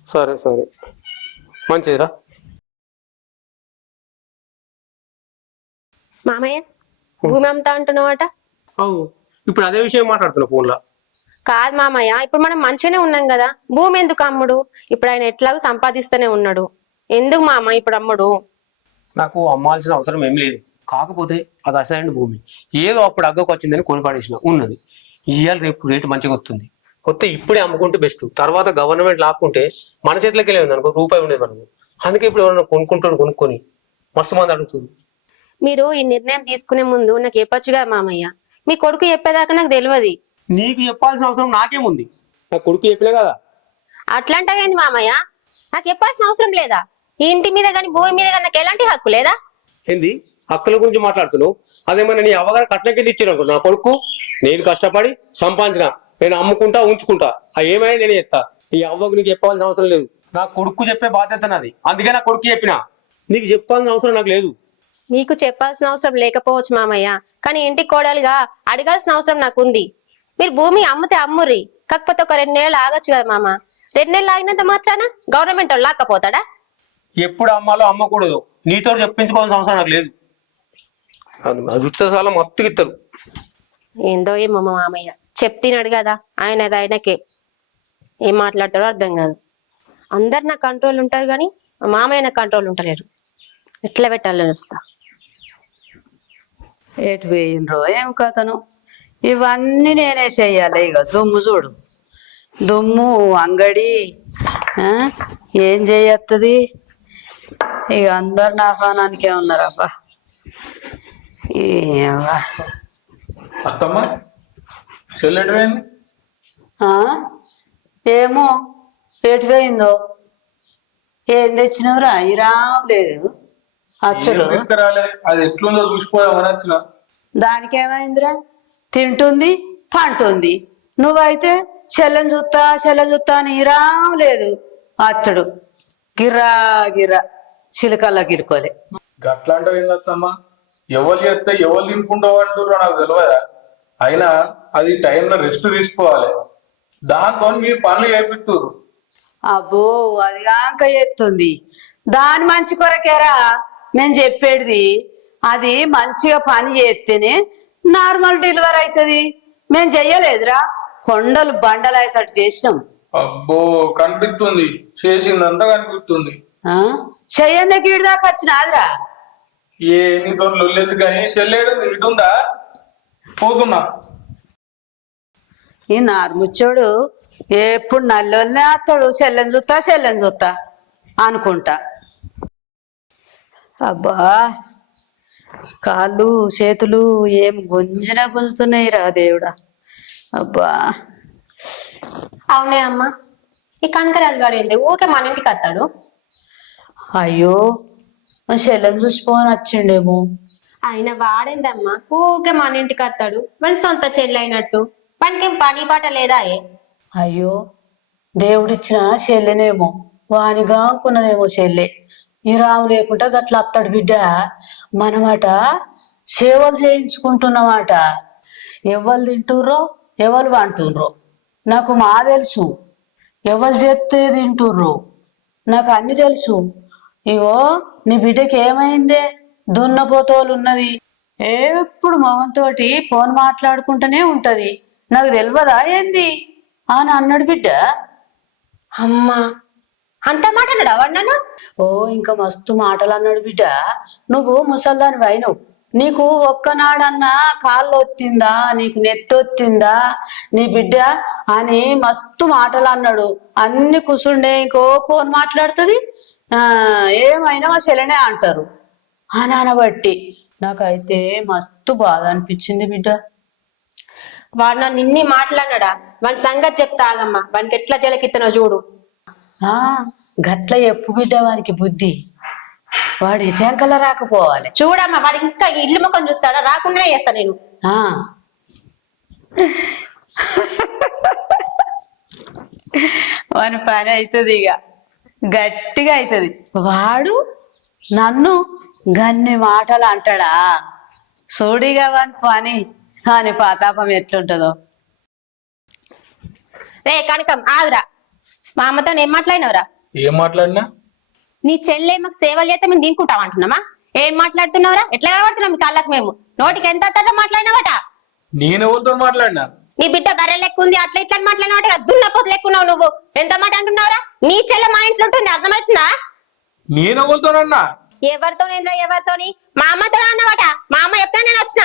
సరే సరే మంచిదిరా. మామయ్య భూమి అమ్ముతా అంటున్నావట? అవు ఇప్పుడు అదే విషయం మాట్లాడుతున్నా ఫోన్లో. కాదు మామయ్య, ఇప్పుడు మనం మంచిగానే ఉన్నాం కదా, భూమి ఎందుకు అమ్ముడు? ఇప్పుడు ఆయన ఎట్లాగో సంపాదిస్తూనే ఉన్నాడు, ఎందుకు మామ ఇప్పుడు అమ్ముడు? నాకు అమ్మాల్సిన అవసరం ఏం లేదు. కాకపోతే అది అసైన్ భూమి, ఏదో అప్పుడు అగ్గకు వచ్చిందని కొనిపడేసిన ఉన్నది. ఇవాళ రేపు రేటు మంచిగా వస్తుంది. కొత్త ఇప్పుడే అమ్ముకుంటే బెస్ట్. తర్వాత గవర్నమెంట్ లాక్కుంటే మన చేతిలోకి వెళ్ళేది అనుకో, రూపాయి ఉండేది మనకు. అందుకే ఇప్పుడు ఎవరైనా కొనుక్కుంటాడు, కొనుక్కొని మస్తు మంది అడుగుతుంది. మీరు ఈ నిర్ణయం తీసుకునే ముందు నాకు చెప్పొచ్చుగా మామయ్య, మీ కొడుకు చెప్పేదాకా నాకు తెలియదు. నీకు చెప్పాల్సిన అవసరం నాకేముంది, నా కొడుకు చెప్పినా కదా. అట్లాంటివేంది మామయ్య? నాకు చెప్పాల్సిన అవసరం లేదా? ఈ ఇంటి మీద కానీ భూమి మీద కానీ నాకు ఎలాంటి హక్కు లేదా? ఏంది హక్కుల గురించి మాట్లాడుతున్నావు? అదేమన్నా నీ అవ్వగారు కట్నం కింద ఇచ్చాను నా కొడుకు. నేను కష్టపడి సంపాదించిన, నేను అమ్ముకుంటా ఉంచుకుంటా, ఏమైనా నేను చెప్తా. ఈ అవ్వకు నీకు చెప్పాల్సిన అవసరం లేదు. నా కొడుకు చెప్పే బాధ్యత నాది, అందుకే నా కొడుకు చెప్పినా. నీకు చెప్పాల్సిన అవసరం నాకు లేదు. మీకు చెప్పాల్సిన అవసరం లేకపోవచ్చు మామయ్య, కానీ ఇంటికి కోడలుగా అడగాల్సిన అవసరం నాకు ఉంది. మీరు భూమి అమ్మితే అమ్మురి, కాకపోతే ఒక 2 నెలలు ఆగొచ్చు కదా మామ. 2 నెలలు ఆగినంత మాత్రాన గవర్నమెంట్ వాళ్ళు లాక్కపోతాడా? ఎప్పుడు అమ్మాలో అమ్మకూడదు, నీతో చెప్పించుకోవాల్సిన అవసరం నాకు లేదు. అది ఉత్సవాలు మొత్తం ఇస్తారు. ఏందో ఏమో మామయ్య చెప్తున్నాడు కదా, ఆయనది ఆయనకే ఏం మాట్లాడతాడో అర్థం కాదు. అందరు నా కంట్రోల్ ఉంటారు కానీ మా మామయ్య నా కంట్రోల్ ఉంటలేరు. ఎట్లా పెట్టాలని వస్తా. ఎటు పోయినరో ఏం కథను. ఇవన్నీ నేనే చెయ్యాలి. ఇక దుమ్ము చూడు, దుమ్ము అంగడి ఏం చేయత్తది. ఇక అందరు నా పానానికే ఉన్నారబ్బా. అత్తమ్మ చెల్లెటమైంది? ఏమో ఎటు పోయిందో. ఏం తెచ్చినవురా? ఇరాం లేదు అచ్చుడు. తీసుకురాలే, అది ఎట్లుందో చూసిపోదామని వచ్చిన. దానికేమైందిరా? తింటుంది పంటుంది. నువ్వైతే చెల్లెని చూస్తా అని ఇరాం లేదు అచ్చడు. గిర్రా గిర్రా చిలకల్లా గిరుకోలే. గట్లాంటివి ఏందత్తమ్మా? ఎవరు చేస్తే ఎవరు తినుకుంటావు అంటారో నాకు తెలియదా? అయినా అది టైంలో రెస్ట్ తీసుకోవాలి, దాంతో మీరు పనులు చేపిస్తారు. అబ్బో అది కాక ఎత్తుంది. దాని మంచి కొరకేరా నేను చెప్పేది. అది మంచిగా పని చేస్తేనే నార్మల్ డెలివరీ అవుతుంది. మేము చెయ్యలేదురా, కొండలు బండలు అయితే చేసినాం. అబ్బో కనిపిస్తుంది, చేసిందంతా కనిపిస్తుంది. చెయ్యందే గీడి దాకా వచ్చినాదిరా. ఏ నీతో లొల్లేదు కానీ చెల్లేడు ఇటుందా? పోతున్నా. ఈ నార్ముచ్చోడు ఎప్పుడు నల్లొల్లే అత్తాడు. చెల్లెని చూస్తా అనుకుంటా. అబ్బా కాళ్ళు చేతులు ఏం గుంజుతున్నాయి రా దేవుడా. అబ్బా అవునే అమ్మా, ఈ కనకరాజు గాడు ఏంది ఊకే మన ఇంటికి వస్తాడు? అయ్యో చెల్లెని చూసిపోని వచ్చిండేమో. ఆయన వాడిందమ్మా ఊకే మన ఇంటికి వస్తాడు, మన సొంత చెల్లి అయినట్టు. మనకేం పని పాట లేదా? అయ్యో దేవుడిచ్చిన చెల్లెనేమో, వానిగా అనుకున్నదేమో చెల్లె. ఈ రాము లేకుండా గట్ల అత్తడు బిడ్డ. మనమాట సేవలు ఎవరు చేస్తే తింటుర్రు నాకు అన్ని తెలుసు. ఇగో నీ బిడ్డకి ఏమైందే, దున్నపోతోలు ఉన్నది, ఎప్పుడు మొగంతోటి ఫోన్ మాట్లాడుకుంటూనే ఉంటది, నాకు తెలియదా ఏంది అని అన్నాడు బిడ్డ. అమ్మా అంత మాట అన్నాడా వాడు నన్ను? ఓ ఇంకా మస్తు మాటలు అన్నాడు బిడ్డ. నువ్వు ముసల్దాని వైనవు, నీకు ఒక్కనాడన్నా కాళ్ళు ఒత్తిందా, నీకు నెత్తి ఒత్తిందా నీ బిడ్డ అని మస్తు మాటలు అన్నాడు. అన్ని కుసుండే ఇంకో ఫోన్ మాట్లాడుతుంది, ఏమైనా మా చెల్లెనే అంటారు అని అనబట్టి నాకైతే మస్తు బాధ అనిపించింది బిడ్డ. వాడు నన్ను ఇన్ని మాట్లాడినాడా? వాడి సంగతి చెప్తా ఆగమ్మా, వానికి ఎట్లా జలకిత్తనో చూడు. ఆ గట్ల ఎప్పు బిడ్డ వానికి బుద్ధి, వాడు ఇటంకల రాకపోవాలి. చూడమ్మా వాడు ఇంకా ఇల్లు ముఖం చూస్తాడా? రాకుండానే చేస్తా నేను. ఆ వాని పని అవుతుంది, ఇక గట్టిగా అవుతుంది. వాడు నన్ను గన్ని మాటలు అంటాడా? చూడిగా వాని పని అని పాతాపం ఎట్లుంటుందో. రే కనకం ఆగురా, మా అమ్మతో ఏం మాట్లాడినవరా? ఏం మాట్లాడినా? నీ చెల్లె మాకు సేవలు చేస్తే మేము తినుకుంటాం అంటున్నామా? ఏం మాట్లాడుతున్నావురా? ఎట్లా కనబడుతున్నాం మీ కళ్ళకి మేము? నోటికి ఎంత అత్తగా మాట్లాడినావట? నేను ఎవరితో మాట్లాడినా? నీ బిడ్డ బర్రె లెక్క ఉంది అట్లా ఇట్లా మాట్లాడినావట, దున్నపోతు లెక్కున్నావు నువ్వు. ఎంత మాట అంటున్నావురా? నీ చెల్లె మా ఇంట్లో ఉంటుంది, అర్థమవుతుందా? నేను ఎవరితోనన్నా? ఎవరితోని? మా అమ్మతో అన్నవాట. మా అమ్మ చెప్తా నేను వచ్చిన.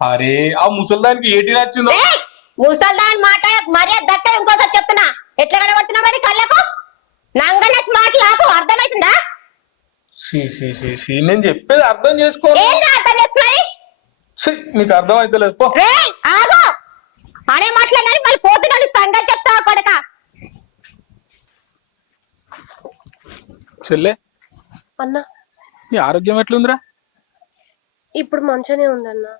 అరే ఆ ముసల్దానికి ఏటి నచ్చిందో? ముసల్దాన్ మాట్లాడ మర్యాద దక్క, ఇంకోసారి చెప్తున్నా. ఎట్లా కనబడుతున్నావు మరి కళ్ళకు? నంగనట్టు మాటలాకు, అర్థమవుతుందా? నేను చెప్పేది అర్థం చేసుకో. ఏంటి అర్థం చేసుకున్నది? నీకు అర్థం అయితే లేదు పో. ఆగో అనే మాట్లాడాలి, మళ్ళీ పోతున్నాడు సంగతి చెప్తావా కొడక? చెల్లె అన్నా నీ ఆరోగ్యం ఎట్లుందిరా? ఇప్పుడు మంచిగానే ఉందన్నా.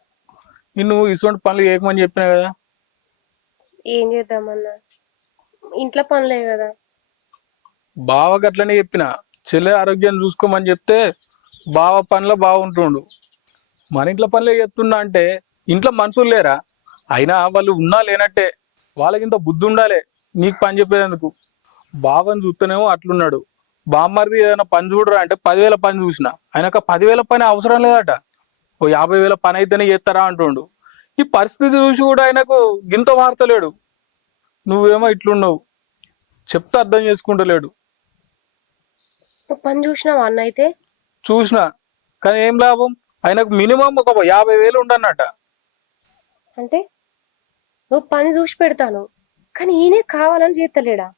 నిన్ను ఇటువంటి పనులు చేయకమని చెప్పినా కదా. ఏం చేద్దామన్నా, ఇంట్లో పనులే కదా. బావ గట్లనే చెప్పిన, చెల్లె ఆరోగ్యాన్ని చూసుకోమని చెప్తే బావ పనిలో బాగుంటుండు. మన ఇంట్లో పనులే చేస్తున్నా అంటే ఇంట్లో మనుషులు లేరా? అయినా వాళ్ళు ఉన్నా లేనట్టే, వాళ్ళకి ఇంత బుద్ధి ఉండాలి నీకు పని చెప్పేందుకు. బావని చూస్తేనేమో అట్లున్నాడు. బామ్మరిది ఏదైనా పని చూడరా అంటే 10,000 పని చూసిన, ఆయనకు 10,000 పని అవసరం లేదట, ఓ 50,000 పని అయితేనే చేస్తారా అంటుండు. ఈ పరిస్థితి చూసి కూడా ఆయనకు గింత వార్తలేడు. నువ్వేమో ఇట్లున్నావు, చెప్తే అర్థం చేసుకుంటలేడు. పని చూసినావా అన్న? అయితే చూసిన, కానీ ఏం లాభం? ఆయనకు మినిమం ఒక 50,000 ఉండన్నట. అంటే నువ్వు పని చూసి పెడతాను, కానీ ఈయనే కావాలని చేస్తలేడా?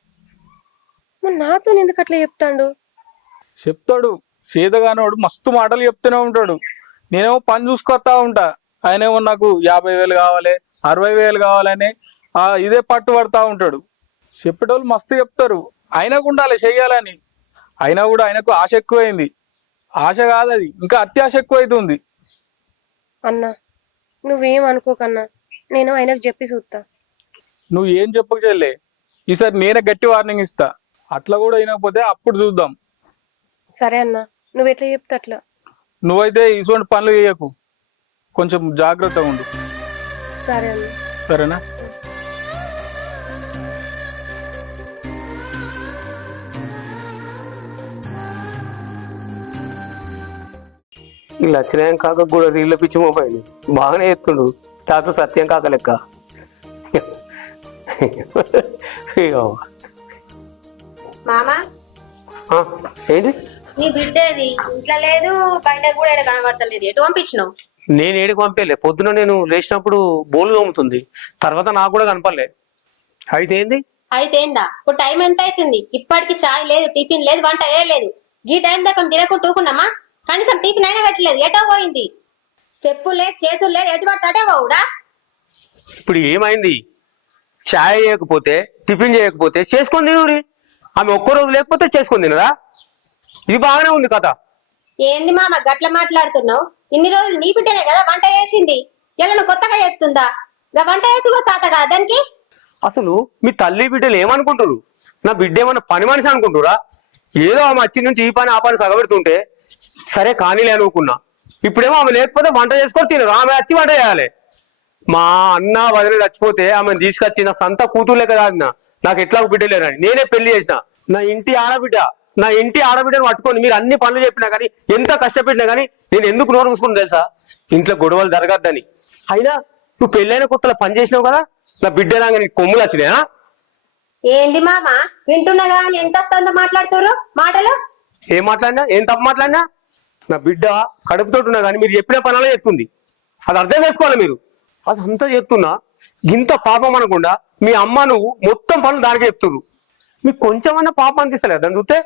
మరి నాతో ఎందుకు అట్లా చెప్తాడు? చెప్తాడు, సీతగానోడు మస్తు మాటలు చెప్తూనే ఉంటాడు. నేనేమో పని చూసుకొస్తా ఉంటా, ఆయనేమో నాకు 50,000 కావాలి, 60,000 కావాలని ఇదే పట్టు పడతా ఉంటాడు. చెప్పేటోళ్ళు మస్తు చెప్తారు, ఆయనకు ఉండాలి చెయ్యాలని. అయినా కూడా ఆయనకు ఆశ ఎక్కువైంది. ఆశ కాదు అది, ఇంకా అత్యాశ ఎక్కువైతుంది. అన్నా నువ్వేం అనుకోకన్నా, నేను ఆయనకు చెప్పి చూస్తా. నువ్వు ఏం చెప్పక చెల్లే, ఈసారి నేనే గట్టి వార్నింగ్ ఇస్తా. అట్లా కూడా అయినకపోతే అప్పుడు చూద్దాం. సరే అన్నా, నువ్వు ఎట్లా చెప్తా అట్లా. నువ్వైతే ఇటువంటి పనులు చేయకు, కొంచెం జాగ్రత్తగా ఉండు. సరే అన్నా. సరేనా? ఈ లచ్చనయం కాక కూడా రీళ్ళ పిచ్చి మొబైల్ బాగానే ఎత్తుండు, డాక్టర్ సత్యం కాక లెక్క. మామా ఆ, ఏంటి నీ బిడ్డేది ఇంట్లో లేదు, బయట కూడా కనబడతలేదు. ఎటు పంపించినావు? నేను ఏడికి పంపేలే, పొద్దున నేను లేచినప్పుడు బోలు తోముతుంది, తర్వాత నాకు కూడా కనపడలే. అయితే ఏంది? అయితే ఏందా? ఇప్పుడు టైం ఎంత అవుతుంది? ఇప్పటికి చాయ్ లేదు, టిఫిన్ లేదు, వంట ఏ లేదు. ఈ టైం దాకా తినకుండా టూకున్నామా? కనీసం టిఫిన్ అయినా పెట్టలేదు. ఎటో పోయింది? చెప్పులు లేదు, చేతులు లేదు, ఎటు పడితే అటే పోవుడా? ఇప్పుడు ఏమైంది? ఛాయ్ చేయకపోతే, టిఫిన్ చేయకపోతే చేసుకొని తినూరి. ఆమె ఒక్క రోజు లేకపోతే చేసుకొని తినరా? ఇది బాగానే ఉంది కథ. ఏంది మామ గట్ల మాట్లాడుతున్నావు? ఇన్ని రోజులు నీ బిడ్డనే కదా వంట చేసింది, ఇలా నువ్వు కొత్తగా చేస్తుందా? వంట చేసి కూడా సాత కదా దానికి? అసలు మీ తల్లి బిడ్డలు ఏమనుకుంటారు? నా బిడ్డ ఏమన్నా పని మనిషి అనుకుంటురా? ఏదో ఆమె వచ్చి నుంచి ఈ పని ఆ పని సగబెడుతుంటే సరే కానీలే అనుకున్నా. ఇప్పుడేమో ఆమె లేకపోతే వంట చేసుకొని తినరు, ఆమె వచ్చి వంట చేయాలి. మా అన్న వదిలి చచ్చిపోతే ఆమెను తీసుకొచ్చి నా సంత కూతురు లెక్క కాదు, నాకు ఎట్లా బిడ్డ లేరని నేనే పెళ్లి చేసిన. నా ఇంటి ఆడబిడ్డను పట్టుకొని మీరు అన్ని పనులు చెప్పినా కానీ ఎంత కష్టపెట్టినా కానీ నేను ఎందుకు నోరు మూసుకుని తెలుసా? ఇంట్లో గొడవలు జరగద్దని. అయినా నువ్వు పెళ్ళైన కొత్తలో పని చేసినావు కదా, నా బిడ్డ రాగా నీకు కొమ్ములు వచ్చినాయా? ఏంది మామ వింటున్నా కానీ ఎంత వస్తుందో మాట్లాడుతారు మాటలు. ఏం మాట్లాడినా, ఏం తప్పు మాట్లాడినా? నా బిడ్డ కడుపుతో ఉన్నా కానీ మీరు చెప్పిన పనులే చెప్తుంది. అది అర్థం చేసుకోవాలి మీరు. అది అంతా చెప్తున్నా ఇంత పాపం అనకుండా మీ అమ్మ నువ్వు మొత్తం పనులు దానికి చెప్తున్నారు. మీకు కొంచెమన్నా పాపం అనిపిస్తలేదు దాన్ని చూస్తే?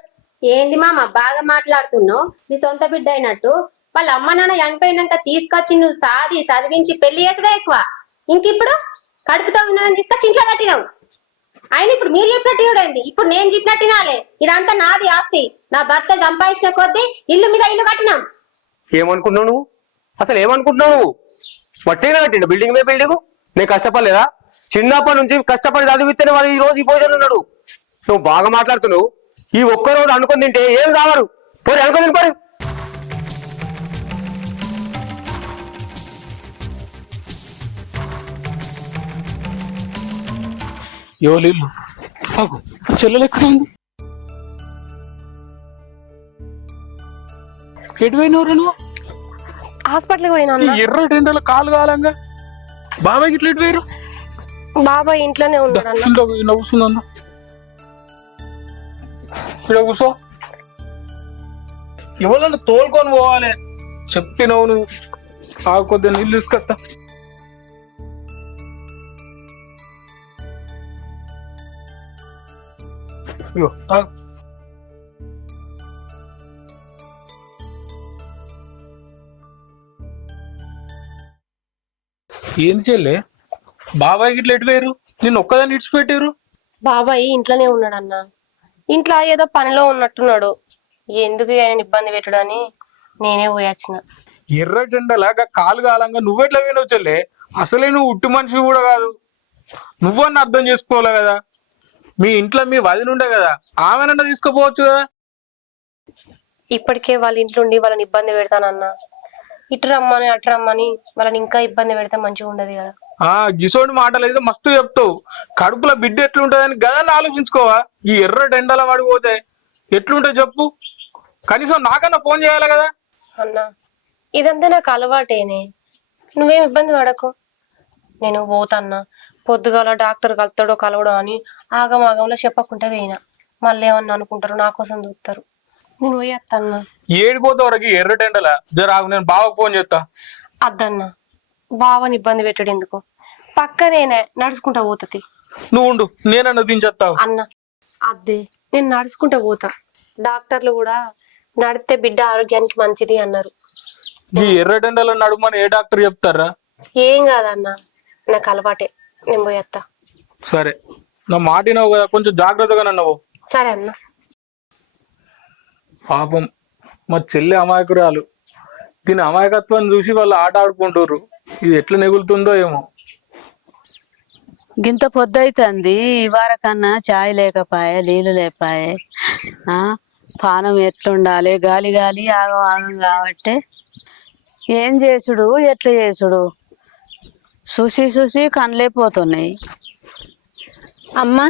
ఏంది మామ బాగా మాట్లాడుతున్నావు? నీ సొంత బిడ్డ అయినట్టు వాళ్ళ అమ్మ నాన్న చనిపోయినాక తీసుకొచ్చి నువ్వు సాది చదివించి పెళ్లి చేసుడే ఎక్కువ. ఇంకిప్పుడు కడుపుతో ఉన్నాను తీసుకొచ్చి ఇంట్లో కట్టినావు. ఆయన ఇప్పుడు మీరు చెప్పినట్టు చూడండి, ఇప్పుడు నేను చెప్పినట్టు నాలే. ఇదంతా నాది ఆస్తి. నా భర్త సంపాదించిన కొద్దీ ఇల్లు మీద ఇల్లు కట్టినాం. ఏమనుకుంటున్నావు నువ్వు? అసలు ఏమనుకుంటున్నావు నువ్వు? వట్టిగా కట్టిండు బిల్డింగ్ మీద బిల్డింగ్. నేను కష్టపడలేదా? చిన్నప్పటి నుంచి కష్టపడి చదివిస్తేనే వాడు ఈ రోజు ఈ భోజనం ఉన్నాడు. నువ్వు బాగా మాట్లాడుతున్నావు. ఈ ఒక్కరోజు అనుకుని తింటే ఏం కావాలి? పోయి అనుకుని తినిపోయి. ఎవరు ఇల్లు ఆగు, చెల్లెలు ఎక్కడ ఉంది? ఎటు పోయినవరు నువ్వు? హాస్పిటల్కి పోయినా అన్న. ఈ ఎర్ర టెండల కాలు కాలంగా బాబాయ్ ఇట్లా ఎటు పోయారు? బాబాయ్ ఇంట్లోనే ఉన్నాడు అన్న. ఇంట్లో కూర్చుందన్న, ఇక్కడ కూర్చో. ఎవరన్నా తోలుకొని పోవాలి చెప్తున్నావు నువ్వు. ఆ కొద్దిగా నీళ్ళు తీసుకొస్తా. ఇగో తాగు. ఏంది చెల్లె బాబాయ్ గిట్ల ఎటు పోయారు? నిన్ను ఒక్కదాన్ని ఇడిచిపెట్టారు? బాబాయ్ ఇంట్లోనే ఉన్నాడు అన్న. ఇంట్లో ఏదో పనిలో ఉన్నట్టున్నాడు. ఎందుకు ఆయన ఇబ్బంది పెట్టడని నేనే పోయొచ్చిన. ఎర్ర జెండలాగా కాలు కాలంగా నువ్వెట్లా పోయినావు చెల్లె? అసలే నువ్వు ఉట్టు మనిషి కూడా కాదు. నువ్వన్న అర్థం చేసుకోవాలి కదా. మీ ఇంట్లో మీ వదిన ఉండే కదా, ఆమెనన్నా తీసుకుపోవచ్చు కదా. ఇప్పటికే వాళ్ళ ఇంట్లో ఉండి వాళ్ళని ఇబ్బంది పెడతానన్నా. ఇటు రమ్మని అటు రమ్మని వాళ్ళని ఇంకా ఇబ్బంది పెడితే మంచిగా ఉండదు కదా. గిసోడి మాటలు అయితే మస్తు చెప్తావు. కడుపులో బిడ్డ ఎట్లుంటదని గదాన్ని ఆలోచించుకోవా? ఈ ఎర్ర డెండల వాడిపోతే ఎట్లుంటుంది చెప్పు? కనీసం నాకన్నా ఫోన్ చేయాలి కదా. అన్నా ఇదంతా నాకు అలవాటేనే, నువ్వేం ఇబ్బంది పడకు. నేను పోతాన్నా. పొద్దుగాల డాక్టర్ కలుతాడో కలవడో అని ఆగమాగంలో చెప్పకుండా పోయినా. మళ్ళీ ఏమన్నా అనుకుంటారు, నా కోసం చూస్తారు. నేను పోయేస్తాన్నా. ఏడిపోతే వరకు ఎర్ర టెండల జరాగు, నేను బావకు ఫోన్ చేస్తా. అద్దన్నా, బావని ఇబ్బంది పెట్టాడు ఎందుకు? పక్కనేనే నడుచుకుంటా పోతుంది. నువ్వు ఉండు, నేనన్నా దించేస్తావు. అన్న అద్దే, నేను నడుచుకుంటా పోతా. డాక్టర్లు కూడా నడితే బిడ్డ ఆరోగ్యానికి మంచిది అన్నారు. ఈ ఎర్ర టెండల నడుమని ఏ డాక్టర్ చెప్తారా? ఏం కాదన్నా, నాకు అలవాటే. నేను పోయేస్తా. సరే, నా మాట వినవు కదా, కొంచెం జాగ్రత్తగా నన్నవు. సరే అన్న. పాపం మా చెల్లి అమాయకురాలు. దీని అమాయకత్వాన్ని చూసి వాళ్ళు ఆట ఆడుకుంటారు. ఇది ఎట్లా నెగులుతుందో ఏమో. గింత పొద్దైతుంది ఇవార కన్నా చాయ్ లేకపాయే, నీళ్ళు లేపాయే. పానం ఎట్లుండాలి? గాలి గాలి ఆగం ఆగం కాబట్టి ఏం చేసుడు, ఎట్లా చేసుడు? చూసి చూసి కనలేకపోతున్నాయి. అమ్మా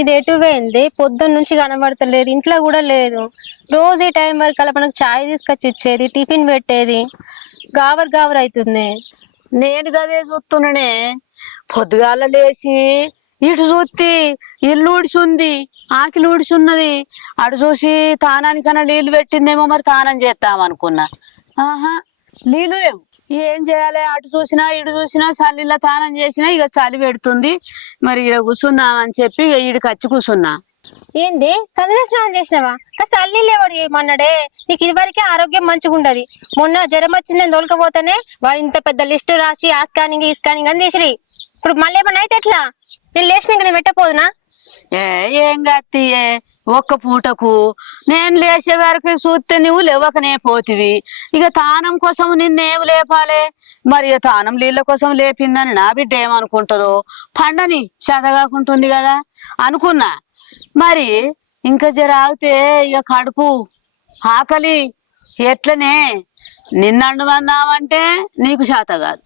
ఇది ఎటు పోయింది? పొద్దున్న నుంచి కనబడతలేదు, ఇంట్లో కూడా లేదు. రోజు ఈ టైం వరకు అలా మనకు చాయ్ తీసుకొచ్చి ఇచ్చేది, టిఫిన్ పెట్టేది. గావర్ గావర్ అవుతుంది. నేను గదే చూస్తున్నానే. పొద్దుగాల లేచి ఇటు చూస్తే ఇల్లు ఊడిచుంది, ఆకిలి ఊడిచున్నది. అటు చూసి తానానికన్నా నీళ్లు పెట్టిందేమో, మరి తానం చేద్దామనుకున్నా. నీళ్ళు లేవు. ఏం చేయాలి? అటు చూసినా ఇటు చూసినా చలిలో తానం చేసినా ఇక చలి పెడుతుంది. మరి ఇక కూర్చుందామని చెప్పి ఇక ఈడికి వచ్చి కూర్చున్నా. ఏంది చల్లని స్నానం చేసినావా? చల్లి లేవాడు ఏమన్నాడే? నీకు ఇది వరకే ఆరోగ్యం మంచిగా ఉండదు. మొన్న జ్వరం వచ్చిందని తోలుకపోతేనే వాడు ఇంత పెద్ద లిస్టు రాసి ఆ స్కానింగ్ ఈ స్కానింగ్ అని తీసిరి. ఇప్పుడు మళ్ళీ ఏమన్నా అయితే ఎట్లా? నేను లేచిన నేను పెట్టపోదునా? ఏం కత్తియే ఒక్క పూటకు. నేను లేచే వరకు చూస్తే నువ్వు లేవకనే పోతివి. ఇక తానం కోసం నిన్నేమి లేపాలే? మరి తానం నీళ్ళ కోసం లేపిందని నా బిడ్డ ఏమనుకుంటుందో? పండని చదగాకుంటుంది కదా అనుకున్నా. మరి ఇంకా జరాగితే ఇక కడుపు ఆకలి ఎట్లనే? నిన్నండుమందామంటే నీకు శాత కాదు,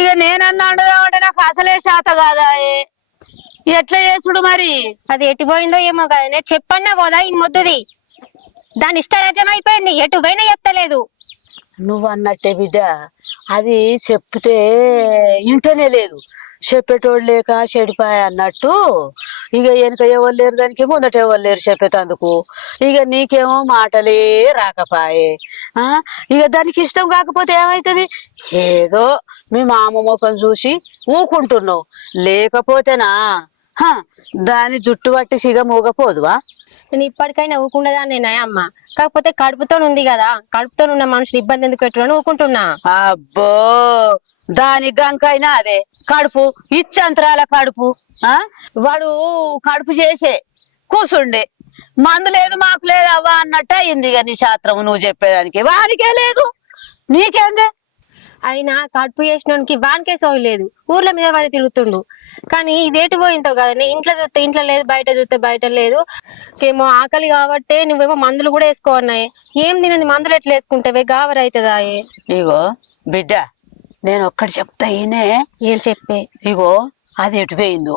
ఇక నేనన్నా అండుదామంటే నాకు అసలే శాత కాదా? ఎట్లా చేసుడు మరి? అది ఎటు పోయిందో ఏమో కదా, చెప్పన్నా పోదా ఈ మొద్దుది. దాని ఇష్టరాజ్యం అయిపోయింది, ఎటు పోయినా చెప్తలేదు. నువ్వు అన్నట్టే బిడ్డ, అది చెప్తే ఇంటనే లేదు. చెప్పేటోడు లేక చెడిపాయ అన్నట్టు. ఇక వెనక ఎవరు లేరు, దానికి ముందట ఎవరు లేరు చెప్పేటందుకు. ఇక నీకేమో మాటలే రాకపాయే. ఇక దానికి ఇష్టం కాకపోతే ఏమైతుంది? ఏదో మీ మామ ముఖం చూసి ఊకుంటున్నావు. లేకపోతేనా దాని జుట్టు పట్టి సిగ మూగపోదువా? నేను ఇప్పటికైనా ఊకుండదాన్నేనా అమ్మ, కాకపోతే కడుపుతో ఉంది కదా, కడుపుతో ఉన్న మనుషులు ఇబ్బంది ఎందుకు పెట్టుకుని ఊకుంటున్నా. అబ్బో, దాని గంకైనా అదే కడుపు, ఇచ్చంతరాల కడుపు. వాడు కడుపు చేసే కూసుండే, మందు లేదు మాకు లేదు అవ్వ అన్నట్టు అయింది. ఇక నీ శాస్త్రం నువ్వు చెప్పేదానికి వానికే లేదు, నీకేందే? అయినా కడుపు చేసినోనికి వానికే సోయి లేదు, ఊర్ల మీద వాడి తిరుగుతుండు. కానీ ఇదేటి పోయింతో కదా, ఇంట్లో చూస్తే ఇంట్లో లేదు, బయట చూస్తే బయట లేదు. ఏమో ఆకలి కాబట్టి నువ్వేమో మందులు కూడా వేసుకోవన్నాయి. ఏం తినని మందులు ఎట్లా వేసుకుంటావే, గావర్ అవుతుందా? ఇగో బిడ్డ, నేను ఒక్కటి చెప్తా ఈయనే. ఏం చెప్పే? ఇగో అది ఎటు పోయిందో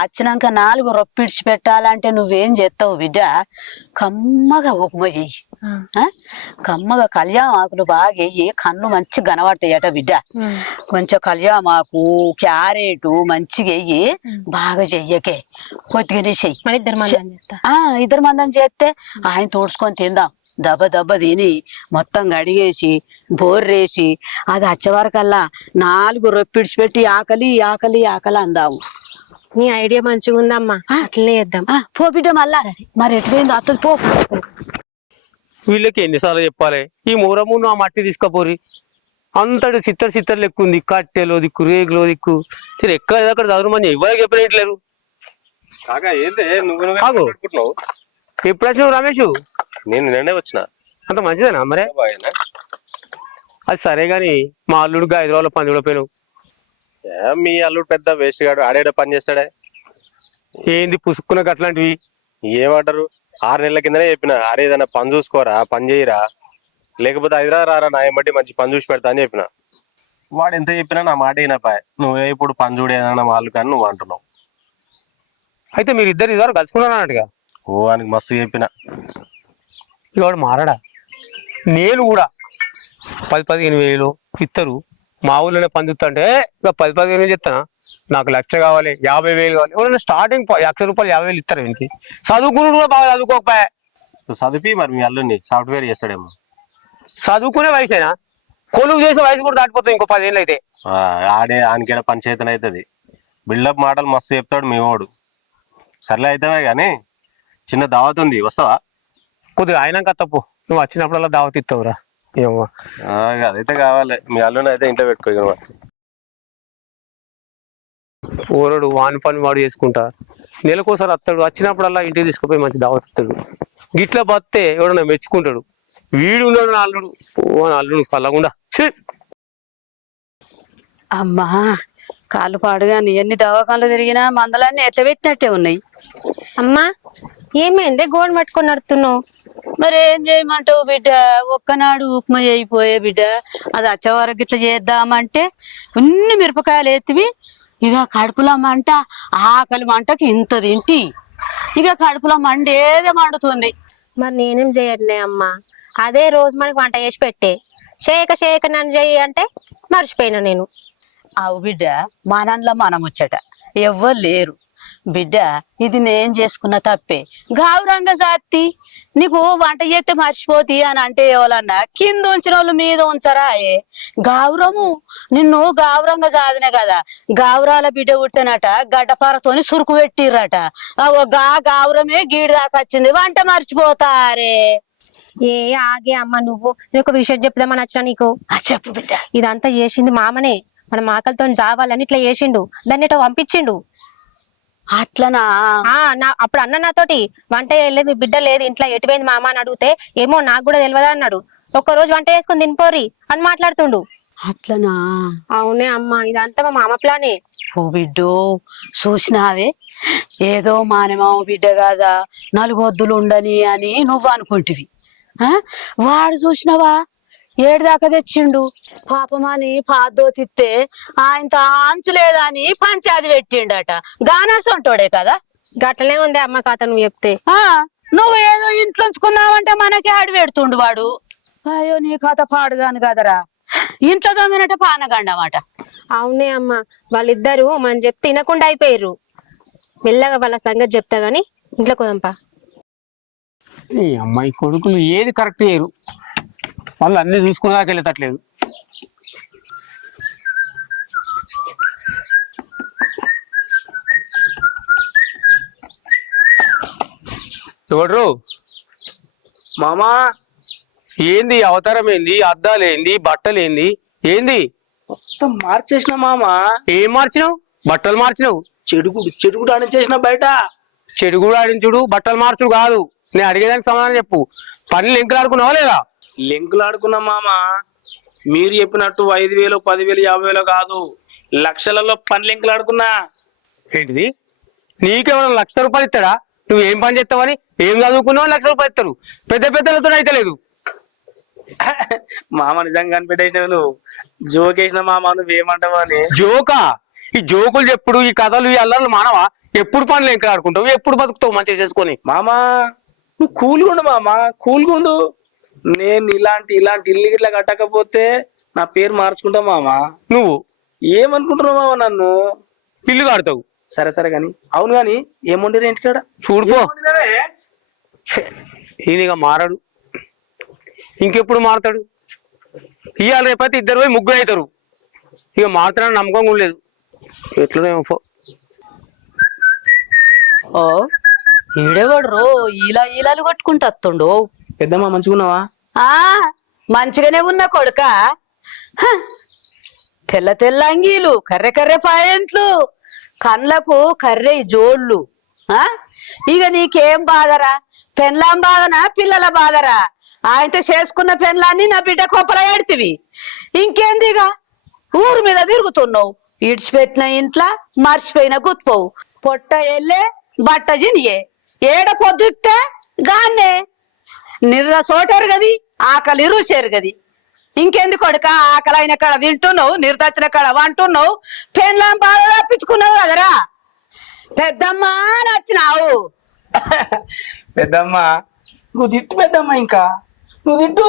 వచ్చినాక 4 రొప్పిడిచి పెట్టాలంటే నువ్వేం చేస్తావు బిడ్డ? కమ్మగా ఉప్మా చెయ్యి. కమ్మగా కళ్యామాకులు బాగా వెయ్యి, కన్ను మంచిగా కనబడతాయట బిడ్డ. కొంచెం కళ్యామాకు, క్యారెట్ మంచిగా వెయ్యి, బాగా చెయ్యకే, కొద్దిగానే చెయ్యి. ఇద్దరు మందం చేస్తే ఆయన తోడుచుకొని తిందాం. దెబ్బ దెబ్బ తిని మొత్తం గడిగేసి బోర్రేసి అది వచ్చేవరకల్లా 4 రొప్పిడిచి పెట్టి ఆకలి ఆకలి ఆకలి అందాము. నీ ఐడియా మంచిగా ఉందమ్మా, అట్లనే చేద్దాం. పో బిడ్డ, మళ్ళా మరి ఎట్లయిందో అత్తది పో. వీళ్ళకి ఎన్నిసార్లు చెప్పాలి? ఈ మూరమును ఆ మట్టి తీసుకపోరి, అంతటి సిత్తరు లెక్కు ఉంది. కట్టెలో దిక్కు, రేగులో దిక్కు, ఎక్కడ చదువుమని ఎవరికి చెప్పలేట్లేరు. ఎప్పుడు వచ్చినావు రమేష్? నేను నిన్నే వచ్చిన. అంత మంచిదేనా మరే? అది సరే గాని మా అల్లుడుగా హైదరాబాద్ లో పని చూడపోయాను. మీ అల్లుడు పెద్ద వేస్ట్ గాడు, ఆడేడ పని చేస్తాడే. ఏంది పుసుక్కునకు అట్లాంటివి? ఏమంటారు, 6 నెలల కిందనే చెప్పిన, అరే ఏదైనా పని చూసుకోరా, పని చేయరా, లేకపోతే హైదరాబాద్ రారా, నా బట్టి మంచి పని చూసి పెడతా అని చెప్పిన. వాడు ఎంత చెప్పినా నా మాట అయినపాయ. నువ్వే ఇప్పుడు పని చూడేదన్నా వాళ్ళు కానీ నువ్వు అంటున్నావు. అయితే మీరు ఇద్దరు కలుసుకున్నారా అన్నట్టుగా? ఓ ఆయనకి మస్తు చెప్పిన. ఇవాడు మారాడా? నేను కూడా 10-15 వేలు ఇస్తారు. మా ఊళ్ళోనే పని చూస్తుంటే ఇక 10-15 వేలు చెప్తానా? నాకు 1,00,000 కావాలి, 50,000 కావాలి. ఎవరైనా స్టార్టింగ్ 1,00,000 రూపాయలు 50,000 ఇస్తారు. వీనికి చదువుకుని కూడా బాగా చదువుకోకపోయా. చదివి మరి మీ అల్లుడిని సాఫ్ట్వేర్ చేస్తాడేమో. చదువుకునే వయసేనా? కొలువు చేసే వయసు కూడా దాటిపోతుంది ఇంకో 10 ఏళ్ళు అయితే. ఆడే ఆనికేడ పంచాయతీ అవుతుంది. బిల్డప్ మాటలు మస్తు చెప్తాడు మీ వాడు. సర్లే అవుతావే కానీ చిన్న దావత్ ఉంది, వస్తావా? కొద్దిగా అయినాక తప్పు, నువ్వు వచ్చినప్పుడల్లా దావత్ ఇస్తావురా. ఏమో అదైతే కావాలి. మీ అల్లుని అయితే ఇంట్లో పెట్టుకో. ఓరడు వాని పని వాడు చేసుకుంటా, నెలకోసారి వస్తాడు. వచ్చినప్పుడల్లా ఇంటికి తీసుకుపోయి మంచి దావత్ ఇస్తాడు. గిట్లా బస్తే ఎవడన్నా మెచ్చుకుంటాడు. వీడు ఉన్నాడు నా అల్లుడు, అల్లుడు పల్లకుండా. అమ్మా కాళ్ళు పాడుగాని ఎన్ని దవాఖాన్లు తిరిగినా మందలన్నీ ఎట్లా పెట్టినట్టే ఉన్నాయి. అమ్మా ఏమైంది, గోడ పట్టుకొని నడుతున్నావు? మరి ఏం చేయమంటావు బిడ్డ? ఒక్కనాడు ఉప్మా అయిపోయే బిడ్డ, అది వచ్చేవరకు ఇట్లా చేద్దామంటే ఉన్ని మిరపకాయలు ఎత్తివి. ఇక కడుపులో మంట, ఆకలి మంటకి ఇంత తింటి, ఇక కడుపులో మండేదే మండుతుంది. మరి నేనేం చేయట్లే అమ్మా, అదే రోజు మనకి వంట చేసి పెట్టే. చేయక నన్ను చెయ్యి అంటే మర్చిపోయినా నేను. అవు బిడ్డ, మనలో మనం వచ్చట ఎవ్వరు లేరు బిడ్డ. ఇది నేను చేసుకున్న తప్పే. గౌరంగా జాతి నీకు వంట చేస్తే మర్చిపోతి అని అంటే ఎవరన్నా కింద ఉంచిన వాళ్ళు మీద ఉంచరా? గౌరము నిన్ను గౌరంగా జాదినే కదా. గౌరాల బిడ్డ పుట్టినట గడ్డపారతోని సురుకు పెట్టిర్రట. గౌరమే గీడి దాకా వచ్చింది, వంట మర్చిపోతారే. ఏ ఆగే అమ్మ, నువ్వు నేను ఒక విషయం చెప్దామని వచ్చినా నీకు. చెప్పు బిడ్డ. ఇదంతా చేసింది మామనే, మన ఆకలితో జావాలని ఇట్లా చేసిండు, దాన్ని ఇట్లా పంపించిండు. అట్లనా? అప్పుడు అన్న నాతోటి వంట చేయలేదు, మీ బిడ్డ లేదు ఇంట్లో, ఎటుపోయింది మామ అని అడిగితే ఏమో నాకు కూడా తెలియదా అన్నాడు. ఒక్కరోజు వంట చేసుకుని తినిపోరి అని మాట్లాడుతుండు. అట్లనా? అవునే అమ్మ, ఇదంతా మా మామ ప్లానే. ఓ బిడ్డో, చూసినావే, ఏదో మానేమామ బిడ్డ కాదా 4 వద్దులు ఉండని అని నువ్వు అనుకుంటివి. వాడు చూసినావా ఏడు దాకా తెచ్చిండు పాపమని పాదోతిస్తే ఆయన అంచు లేదని పంచాది పెట్టిండట గానాసంటోడే కదా. గట్లనే ఉంది అమ్మ కథ నువ్వు చెప్తే. ఆ నువ్వు ఏదో ఇంట్లో ఉంచుకున్నావంటే మనకి ఆడి పెడుతుండు వాడు. అయ్యో నీ కథ పాడుగాను కదరా, ఇంట్లో దొంగనట పానగండమాట. అవునే అమ్మ, వాళ్ళిద్దరు మనం చెప్తే తినకుండా అయిపోయారు. మెల్లగా వాళ్ళ సంగతి చెప్తా గాని ఇంట్లో కొదంపా. ఈ అమ్మాయి కొడుకులు ఏది కరెక్ట్ చేయరు, వాళ్ళు అన్ని చూసుకునేదాకా వెళ్ళేటట్లేదు. చూడరు మామా, ఏంది అవతారం, ఏంది అద్దాలు, ఏంది బట్టలు, ఏంది ఏంది మొత్తం మార్చేసిన మామ. ఏం మార్చినావు? బట్టలు మార్చినావు. చెడుగుడు అనిచేసిన బయట. చెడు కూడా ఆడించుడు, బట్టలు మార్చుడు కాదు. నేను అడిగేదానికి సమాధానం చెప్పు. పనులు ఎంకులాడుకున్నావా లేదా? లింకులు ఆడుకున్నా మామ. మీరు చెప్పినట్టు 5,000, 10,000, 50,000 కాదు, లక్షలలో పని లింకులు ఆడుకున్నా. ఏంటిది? నీకేమైనా ₹1,00,000 ఇస్తాడా? నువ్వు ఏం పని చేస్తావని, ఏం చదువుకున్నావు ₹1,00,000 ఇస్తారు? పెద్ద పెద్దలతో అయితే లేదు. మామ నిజంగా కనిపెట్టేసినావు నువ్వు. జోకేసిన మామ, నువ్వేమంటావు అని. జోకా? ఈ జోకులు చెప్పుడు, ఈ కథలు, ఈ అల్లర్లు మానవా? ఎప్పుడు పనులు ఎంకులాడుకుంటావు, ఎప్పుడు బతుకుతావు మంచిగా చేసుకొని? మామా నువ్వు కూల్గుండు మామ, కూల్గుండు. నేను ఇలాంటి ఇల్లు గిట్లా కట్టకపోతే నా పేరు మార్చుకుంటా మామ. నువ్వు ఏమనుకుంటున్నావు మామ నన్ను? ఇల్లు కడతావు. సరే సరే గాని, అవును గాని ఏముండేది ఇంటికాడ? చూడుకో, ఈయనగా మారాడు, ఇంకెప్పుడు మారతాడు? ఇవాళ రేపైతే ఇద్దరు పోయి ముగ్గురు అవుతారు. ఇక మారుతాడని నమ్మకం కూడా లేదు. ఎట్లనేమో. ఓ ఈడేవాడు ఇలా ఈలాలు కొట్టుకుంటూ వస్తుండు. పెద్దమ్మ మంచిగున్నావా? ఆ మంచిగానే ఉన్నా కొడుక. తెల్ల తెల్ల అంగీలు, కర్రె కర్రె పాయింట్లు, కళ్ళకు కర్రె జోళ్ళు. ఇక నీకేం బాధరా? పెన్లాం బాధనా పిల్లల బాధరా? ఆయనతో చేసుకున్న పెన్లాన్ని నా బిడ్డ కొప్పల ఎడితివి. ఇంకేందిగా ఊరు మీద తిరుగుతున్నావు. ఇడిచిపెట్టిన ఇంట్లో మర్చిపోయిన గుత్పోవు. పొట్ట ఎల్లే బట్ట జినియే, ఏడ పొద్దుతే గాన్నే నిర్ర సోటారు గది, ఆకలి రుచేరు గది. ఇంకెంది కొడుక, ఆకలి అయిన కాడ తింటున్నావు, నిర్దచ్చిన కాడ వంటున్నావు, పెన్లాం బాధ తప్పించుకున్నావు కదరా. పెద్దమ్మ నచ్చినావు. పెద్దమ్మ నువ్వు తిట్టు పెద్దమ్మ, ఇంకా నువ్వు తిట్టు.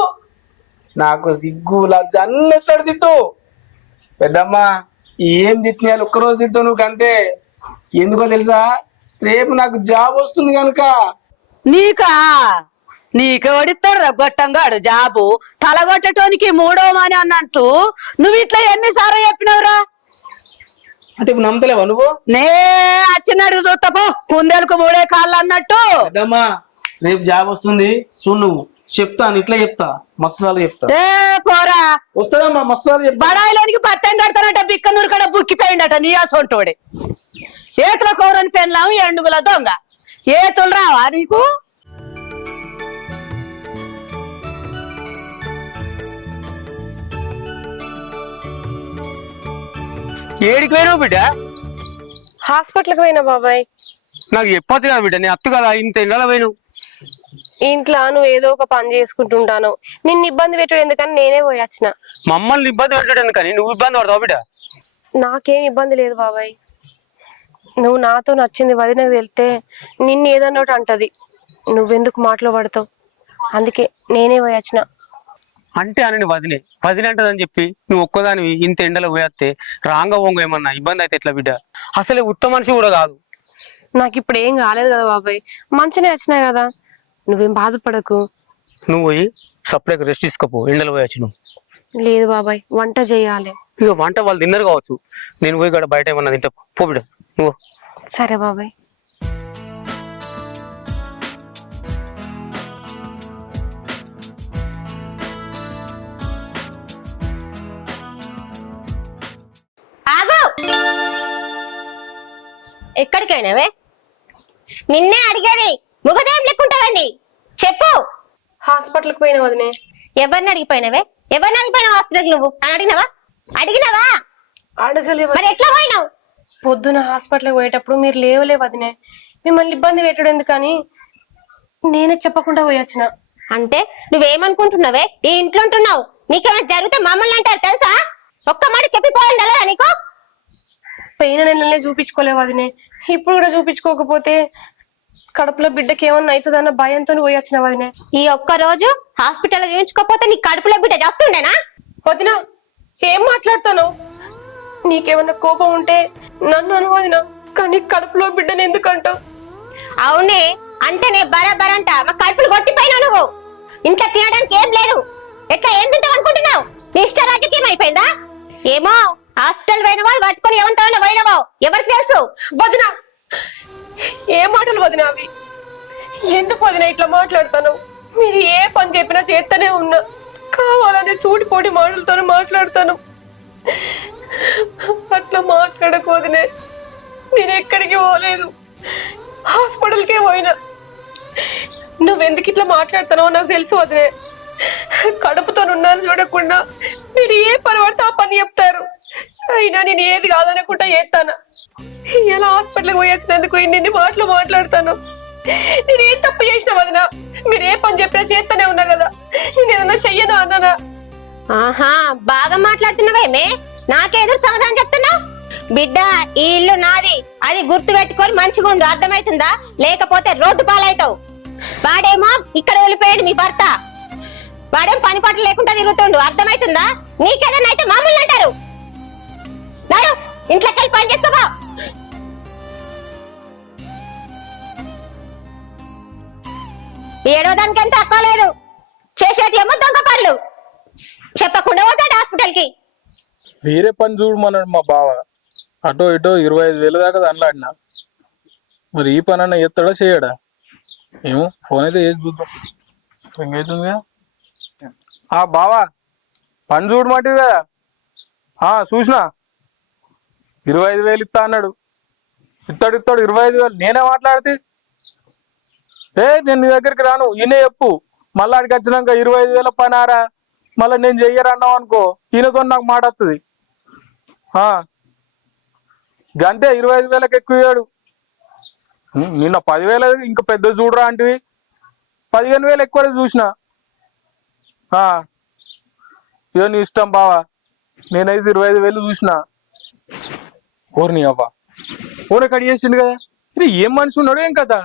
నాకు సిగ్గు లజ్జ అన్ని ఎట్లాడు తిట్టు పెద్దమ్మ. ఏం తిట్టినాలు ఒక్కరోజు తిట్టు నువ్వు అంతే. ఎందుకో తెలుసా? రేపు నాకు జాబ్ వస్తుంది కనుక. నీకు వడిస్తారా గొట్టంగాడు జాబు? తలగొట్టడానికి 3వ మాని అన్నట్టు నువ్వు ఇట్లా ఎన్నిసార్లు చెప్పినవురా? అంటే ఇప్పుడు నమ్మతలేవా నువ్వు? నే అచ్చినడుగు చూస్తాపో, కుందేలకు 3 కాళ్ళు అన్నట్టు. పెద్దమ్మ రేపు జాబ్ వస్తుంది చూడు, నువ్వు చెప్తాను, ఇట్లా చెప్తా, మస్తు సార్లు చెప్తా. ఏ పోరా, వస్తుందమ్మా, మస్తు సార్లు చెప్తా. బడాయిలోనికి పట్టం కడతానట, బిక్కనూరు కడ బుక్కిపోయిండట నీ అసొంటోడే. ఏతుల కూరని పెన్లాం, ఎండుగుల దొంగ. ఏతులు రావా నీకు? ఏడికి పోయినావు బిడ్డ? హాస్పిటల్కి పోయినా బాబాయ్. నాకు చెప్పొచ్చు కదా బిడ్డ, నేను అత్తు కదా, ఇంత ఎండలో పోయినావు. ఇంట్లో నువ్వు ఏదో ఒక పని చేసుకుంటుంటాను, నిన్ను ఇబ్బంది పెట్టాడు ఎందుకని నేనే పోయొచ్చిన. మమ్మల్ని ఇబ్బంది పెట్టాడు ఎందుకని నువ్వు ఇబ్బంది పడతావు బిడ్డ? నాకేం ఇబ్బంది లేదు బాబాయ్. నువ్వు నాతో నచ్చింది వదినకు వెళ్తే నిన్ను ఏదన్నోటి అంటది, నువ్వెందుకు మాటలో పడతావు, అందుకే నేనే పోయొచ్చిన. అంటే అని వదిలే వదిలే అంటదని చెప్పి నువ్వు ఒక్కదానివి ఇంత ఎండలో పోయేస్తే రాంగ వంగ ఏమన్నా ఇబ్బంది అయితే ఎట్లా బిడ్డ? అసలే ఉత్తమ మనిషి కూడా కాదు. నాకు ఇప్పుడు ఏం కాలేదు కదా బాబాయ్, మంచిగా వచ్చినాయి కదా, నువ్వేం బాధపడకు. నువ్వు పోయి సపరేట్గా రెస్ట్ తీసుకోపో, ఎండలో పోయొచ్చు నువ్వు. లేదు బాబాయ్, వంట చేయాలి. ఇక వంట వాళ్ళు తిన్నారు కావచ్చు, నేను పోయి కూడా బయట ఏమన్నా తింటా పో బిడ్డ నువ్వు. సరే బాబాయ్. ఆగు, ఎక్కడికైనావే? నిన్నే అడిగేది, ముగదేం లెక్కుంటావండి చెప్పు. హాస్పిటల్కి పోయినా వదినే. ఎవరిని అడిగిపోయినావే? ఎవరిని అడిగిపోయినావు హాస్పిటల్? నువ్వు అని అడిగినావా? అడిగినావా? అడగలే. మరి ఎట్లా పోయినావు? పొద్దున హాస్పిటల్కి పోయేటప్పుడు మీరు లేవలే వదినే, మిమ్మల్ని ఇబ్బంది పెట్టడం ఎందుకని నేనే చెప్పకుండా పోయొచ్చిన. అంటే నువ్వేమనుకుంటున్నావే? ఈ ఇంట్లో ఉంటున్నావు, నీకేమైనా జరిగితే మమ్మల్ని అంటారు తెలుసా? ఒక్క మాట చెప్పిపోవాలి తెలదా నీకు? పోయిన నెలలనే చూపించుకోలేవు వదినే, ఇప్పుడు కూడా చూపించుకోకపోతే కడుపులో బిడ్డకి ఏమన్నా అవుతుందన్న భయంతో పోయి వచ్చిన వదినే. ఈ ఒక్క రోజు హాస్పిటల్ చూపించుకోకపోతే నీ కడుపులో బిడ్డ చేస్తుండేనా? వదిన ఏం మాట్లాడతాను? నీకేమన్నా కోపం ఉంటే నన్ను అను వదిన, కానీ కడుపులో బిడ్డను ఎందుకంటావు? అవునే అంటే నే బరాబరంట మా కడుపులు కొట్టిపోయినా నువ్వు. ఇంట్లో తినడానికి ఏం లేదు, ఎట్లా ఏం తింటావు అనుకుంటున్నావు? నీ ఇష్ట రాజకీయం అయిపోయిందా? ఏమో హాస్పిటల్ పోయిన వాళ్ళు పట్టుకొని ఏమంటావో పోయినవో ఎవరికి తెలుసు? వదిన ఏ మాటలు వదిన అవి? ఎందుకు వదిన ఇట్లా మాట్లాడతాను? మీరు ఏ పని చెప్పినా చేస్తూనే ఉన్నా, కావాలని సూటిపోటి మాటలతో మాట్లాడతాను. అట్లా మాట్లాడకూడనే. నేను ఎక్కడికి పోలేదు, హాస్పిటల్కే పోయినా. నువ్వెందుకు ఇట్లా మాట్లాడుతున్నావో నాకు తెలుసు వదినే. కడుపుతో ఉన్నాను చూడకుండా మీరు ఏ పని పడితే ఆ పని చెప్తారు. అయినా నేను ఏది కాదనుకుంటా చేస్తాను. ఇలా హాస్పిటల్కి పోయి వచ్చినందుకు ఇన్ని మాటలు మాట్లాడతాను. నేను ఏం తప్పు చేసిన వదినా? మీరు ఏ పని చెప్పినా చేస్తూనే ఉన్నా కదా, నేను ఏదన్నా చెయ్యనా అన్నానా? ఆహా బాగా మాట్లాడుతున్నావేమే, నాకే ఎదురు సమాధానం చెప్తున్నావు? బిడ్డ ఈ ఇల్లు నాది, అది గుర్తు పెట్టుకొని మంచిగా ఉండు, అర్థమవుతుందా? లేకపోతే రోడ్డు పాలవుతావు. వాడేమో ఇక్కడ వెళ్ళిపోయాడు మీ భర్త, వాడేం పని పాట లేకుండా తిరుగుతుండు, అర్థమవుతుందా? నీకేదన్నా అయితే మామూలు అంటారు. నాడు ఇంట్లోకి వెళ్ళి పని చేస్తావా? ఏడవదానికంటే తక్కువ లేదు, చేసేటి ఏమో దొంగ పనులు. చెప్పకుండా పోతాడు హాస్పిటల్ కి. వేరే పని చూడమన్నాడు మా బావ. అటో ఇటో 25,000 దాకా దానిలాడినా. మరి ఈ పని అన్న ఎత్తాడా చేయడా ఏమో. ఫోన్ అయితే వేసి చూద్దాం. రింగ్ అవుతుందిగా. బావా పని చూడమంటివి కదా. చూసినా 25,000 ఇస్తా అన్నాడు. ఇస్తాడు 25,000. నేనే మాట్లాడితే నేను నీ దగ్గరికి రాను, ఈయనే చెప్పు. మళ్ళీ అడిగి వచ్చినాక 25,000 పని ఆరా, మళ్ళీ నేను చెయ్యరన్నావు అనుకో, ఈయనతో నాకు మాట వస్తుంది. గంతే 25,000కి ఎక్కువ ఇయ్యాడు. నిన్న 10,000 ఇంకా పెద్ద చూడరా అంటివి, 15,000 ఎక్కువ చూసిన. ఇదో నీ ఇష్టం బావా, నేనైతే 25,000 చూసిన. ఓర్ని అవ్వ ఫోన్ కట్ చేసిండు కదా. ఇది ఏం మనిషి ఉన్నాడు ఏం కదా,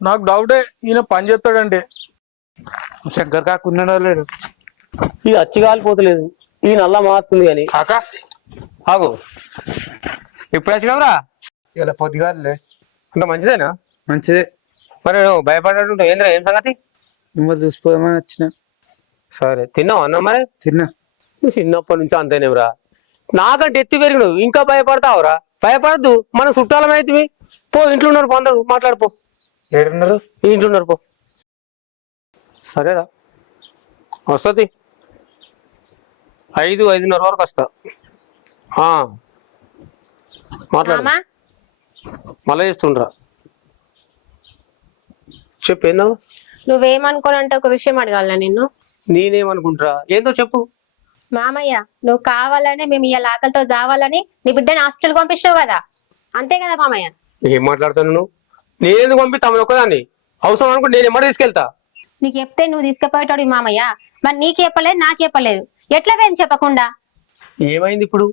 నాకు డౌటే ఈయన పని చేస్తాడంటే. శంకర్ కాకు ఉన్నాడో లేడు, ఇది అచ్చి కాలిపోతలేదు, ఈ నల్ల మారుతుంది కానీ. కాక ఆగు, ఎప్పుడు వచ్చినావురా? ఇలా పొద్దుగాలే. అంత మంచిదేనా? మంచిదే. మరి నువ్వు భయపడ్డట్టు ఏంద్రా, ఏం సంగతి? మిమ్మల్ని చూసిపోదామని వచ్చిన. సరే తిన్నావు అన్న? మరి తిన్నా. నువ్వు చిన్నప్పటి నుంచి అంతేనేవురా, నాకంటే ఎత్తి పెరిగినవు ఇంకా భయపడతావురా? భయపడద్దు, మన చుట్టాలమైతే పో, ఇంట్లో ఉన్నారు పో, అందరు మాట్లాడిపో. ఏడున్నారు? ఈ ఇంట్లో ఉన్నారు పో. సరేరా వస్తుంది, 5-5:30 వరకు వస్తా. మాట్లాడు, మళ్ళీ చేస్తుండ్రా. చెప్పేందా? నువ్వేమనుకోనంటే ఒక విషయం అడగాల నిన్ను. నేనేమనుకుంటారా? ఏందో చెప్పు. మామయ్య నువ్వు కావాలనే మేము ఇవాళ ఆకలితో చావాలని నీ బిడ్డని హాస్పిటల్ పంపించినావు కదా, అంతే కదా మామయ్య? ఏం మాట్లాడుతాను నువ్వు? నేనెందుకు పంపిస్తామని ఒక్కదాన్ని? అవసరం అనుకుంటే నేను ఎమ్మడి తీసుకెళ్తా. నీకు చెప్తే నువ్వు తీసుకుపోయేటాడు మామయ్య, మరి నీకు చెప్పలేదు నాకు చెప్పలేదు, ఎట్లా వేయం చెప్పకుండా? ఏమైంది ఇప్పుడు?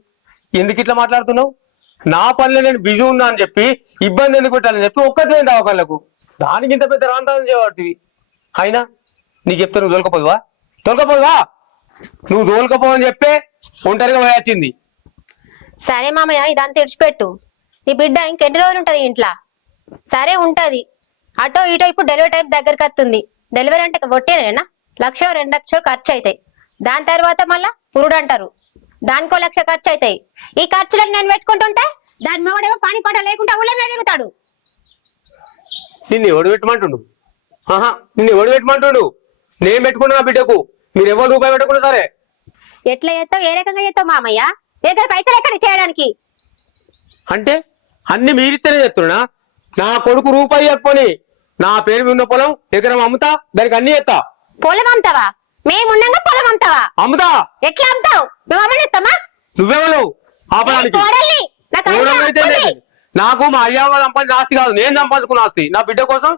ఎందుకు ఇట్లా మాట్లాడుతున్నావు? నా పనిలో నేను బిజీ ఉన్నా అని చెప్పి ఇబ్బంది ఎందుకు పెట్టాలని చెప్పి ఒక్కట్లేదు దవాఖానలకు. దానికి ఇంత పెద్ద రాంతాన్ని చేయబడుతుంది. అయినా నీకు చెప్తే నువ్వు తోలుకపోదువా? నువ్వు తోలుకపోవని చెప్పే ఒంటరిగా పోయొచ్చింది. సరే మామయ్య ఇదంతా తెడిచిపెట్టు, నీ బిడ్డ ఇంకెన్ని రోజులు ఉంటది ఇంట్లో? సరే ఉంటది, అటో ఇటో ఇప్పుడు డెలివరీ టైం దగ్గరికి వస్తుంది. డెలివరీ అంటే కొట్టేనా 1,00,000-2 లక్షలు ఖర్చు అవుతాయి. దాని తర్వాత మళ్ళా పురుడు అంటారు, దానికో 1,00,000 ఖర్చు అవుతాయి. ఈ ఖర్చులను నేను పెట్టుకుంటుంటే దాని మొగడేమో పని పడ లేకుండా ఊళ్ళో తిరుగుతాడు. నిన్ను ఎవడు పెట్టమంటుండు? నిన్ను ఎవడు పెట్టమంటుండు? నేను పెట్టుకున్నా నా బిడ్డకు, మీరు ఎవరు రూపాయి పెట్టుకున్నా సరే. ఎట్లా చేస్తావు, ఏ రకంగా చేస్తావు మామయ్య? దగ్గర పైసలు ఎక్కడ చేయడానికి? అంటే అన్ని మీరిస్తేనే చెప్తున్నా. నా కొడుకు రూపాయి చెప్పని నా పేరు మీద ఉన్న పొలం ఎకరం అమ్ముతా, దానికి అన్ని చేస్తా. పొలం అమ్ముతావా? మేముండగా పొలం అమ్ముతావా? అమ్ముతా. ఎట్లా అమ్ముతావు? మేము అమ్మనిస్తామా? నువ్వెవరు ఆపడానికి? నాకు మా అయ్య సంపాదించిన ఆస్తి కాదు, నేను సంపాదించుకున్న ఆస్తి. నా బిడ్డ కోసం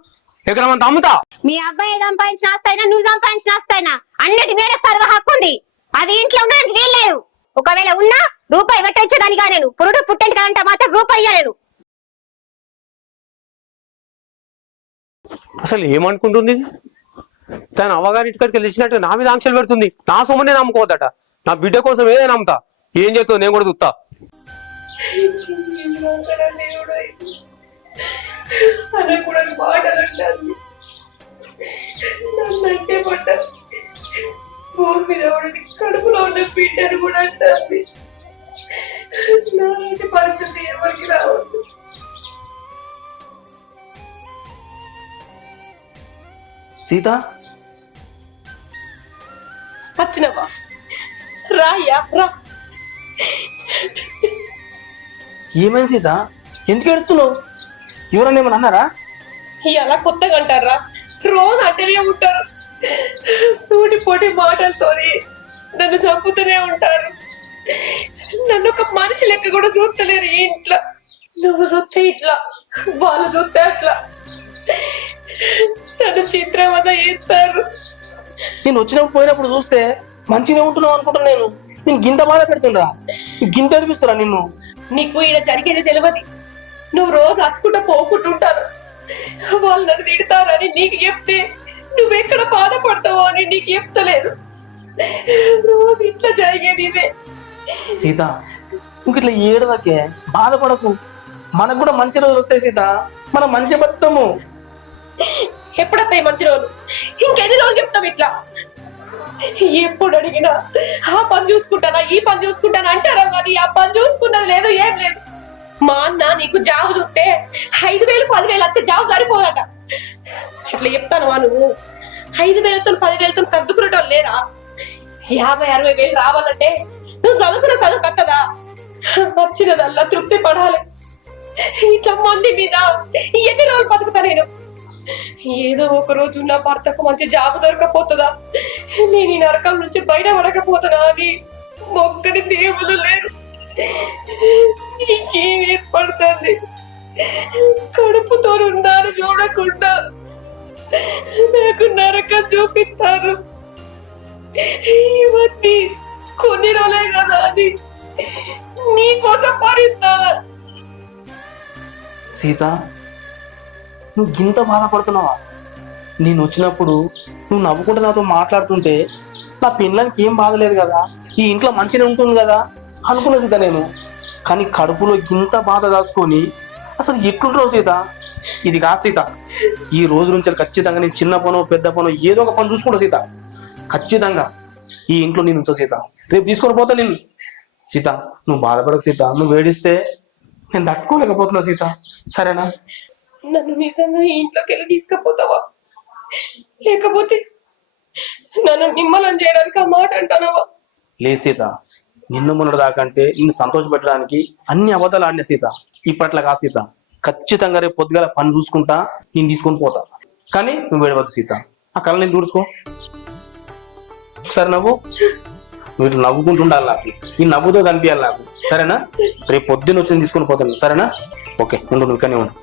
ఎకరం అంత అమ్ముతా. మీ అబ్బాయి సంపాదించిన ఆస్తైనా నువ్వు సంపాదించిన ఆస్తైనా అన్నిటి మీద సర్వ హక్కు ఉంది. అది ఇంట్లో ఉండడానికి వీల్లేదు. ఒకవేళ ఉన్నా రూపాయి పెట్టించడానిగా నేను పురుడు పుట్టండి కాదంటే మాత్రం రూపాయి నేను. అసలు ఏమనుకుంటుంది ఇది? తను అవ్వగారి ఇంటికి తెలిసినట్టు నా మీద ఆంక్షలు పెడుతుంది. నా సొమ్మునే నమ్ముకోవద్దట. నా బిడ్డ కోసం ఏదైనా నమ్ముతా. ఏం చేస్తావు నేను కూడా చూస్తా. కడుపులో ఉన్న బిడ్డను కూడా అంటుంది. నాలాంటి పరిస్థితి ఎవరికి రావద్దు. సీత వచ్చినవా? రాయ్యా రా. ఏమైంది సీత? ఎందుకు ఎడుతున్నావు? ఎవరన్నా ఏమన్నా అన్నారా? ఇలా కొత్తగా అంటారా? రోజు అంటనే ఉంటారు. సూటిపోటి మాటలతోని నన్ను చంపుతూనే ఉంటారు. నన్ను ఒక మనిషి లెక్క కూడా చూస్తలేరు ఈ ఇంట్లో. నువ్వు చూస్తే ఇట్లా, వాళ్ళు చూస్తే అట్లా. నన్ను చిత్రవద చేస్తారు. నేను వచ్చినప్పుడు పోయినప్పుడు చూస్తే మంచిగా ఉంటున్నావు అనుకుంటా. నేను గింత బాధ పెడుతుండ్రా, గింత అనిపిస్తురా నిన్ను? నీకు ఈడ జరిగేది తెలియదు. నువ్వు రోజు అచ్చుకుంటా పోకుంటుంటారు. వాళ్ళు నన్ను తిడతారని నీకు చెప్తే నువ్వెక్కడ బాధపడతావో అని నీకు చెప్తలేదు. రోజు ఇట్లా జరిగేది ఇదే. సీత ఇంక ఇట్లా ఏడవకే, బాధపడకు. మనకు కూడా మంచి రోజులు వస్తాయి సీత. మనం మంచి బతుకుతాము. ఎప్పుడొస్తాయి మంచి రోజులు? ఇంకెన్ని రోజులు చెప్తావు ఇట్లా? ఎప్పుడు అడిగినా ఆ పని చూసుకుంటానా ఈ పని చూసుకుంటానా అంటారా? కానీ ఆ పని చూసుకున్నది లేదు, ఏం లేదు. మా అన్న నీకు జాబు చూస్తే 5,000 10,000 వచ్చే జాబు సరిపోదట. అట్లా చెప్తాను నువ్వు? 5,000తో 10,000తో సర్దుకునేటోళ్ళు లేరా? 50,000-60,000 రావాలంటే నువ్వు చదువుకున్న చదువు కట్టదా? వచ్చినదల్లా తృప్తి పడాలి. ఇట్లా మంది మీద ఎన్ని రోజులు బతుకుతా నేను? ఏదో ఒక రోజు నా భర్తకు మంచి జాబ్ దొరకపోతుందా, నేను ఈ నరకం నుంచి బయట పడకపోతున్నా అని మొక్కని దేవుళ్ళు లేరు. నీకేం ఏర్పడుతుంది? కడుపుతో ఉన్నారు చూడకుండా నాకు నరకం చూపిస్తారు. ఇవన్నీ కొన్ని రోజులే కదా అని నీకోసం భరిస్తా. సీత నువ్వు గింత బాధపడుతున్నావా? నేను వచ్చినప్పుడు నువ్వు నవ్వుకుంటూ నాతో మాట్లాడుతుంటే నా పిల్లలకి ఏం బాధలేదు కదా, ఈ ఇంట్లో మంచిగా ఉంటుంది కదా అనుకున్నా సీత నేను. కానీ కడుపులో గింత బాధ దాచుకొని అసలు ఎట్లుంటావు సీత? ఇది కాదు సీత. ఈ రోజు నుంచి ఖచ్చితంగా నేను చిన్న పనో పెద్ద పనో ఏదో ఒక పని చూసుకుంటా సీత. ఖచ్చితంగా ఈ ఇంట్లో నేను ఉంచా సీత. రేపు తీసుకొని పోతా నేను. సీత నువ్వు బాధపడకు సీత. నువ్వు ఏడిస్తే నేను తట్టుకోలేకపోతున్నా సీత. సరేనా? నన్ను నిజంగా ఈ ఇంట్లోకి వెళ్ళి తీసుకుపోతావా? లేకపోతే నన్ను నిమ్మలం చేయడానికి ఆ మాట అంటానవా? లేదు సీత, నిన్ను మొన్నటి దాకంటే నిన్ను సంతోష పెట్టడానికి అన్ని అబద్ధాలు ఆడిన సీత. ఇప్పట్లా కాదు సీత. ఖచ్చితంగా రేపు పొద్దుగల పని చూసుకుంటా నేను తీసుకొని పోతా. కానీ నువ్వు ఏడవద్దు సీత. ఆ కళ నేను దూడుచుకో. ఒకసారి నవ్వు. నువ్వు ఇట్లా నవ్వుకుంటూ ఉండాలి నాకు. ఈ నవ్వుతో కనిపించాలి నాకు. సరేనా? రేపు పొద్దున్న వచ్చి నేను తీసుకొని పోతాను. సరేనా? ఓకే ఉండు, నువ్వు కానీ ఉండు.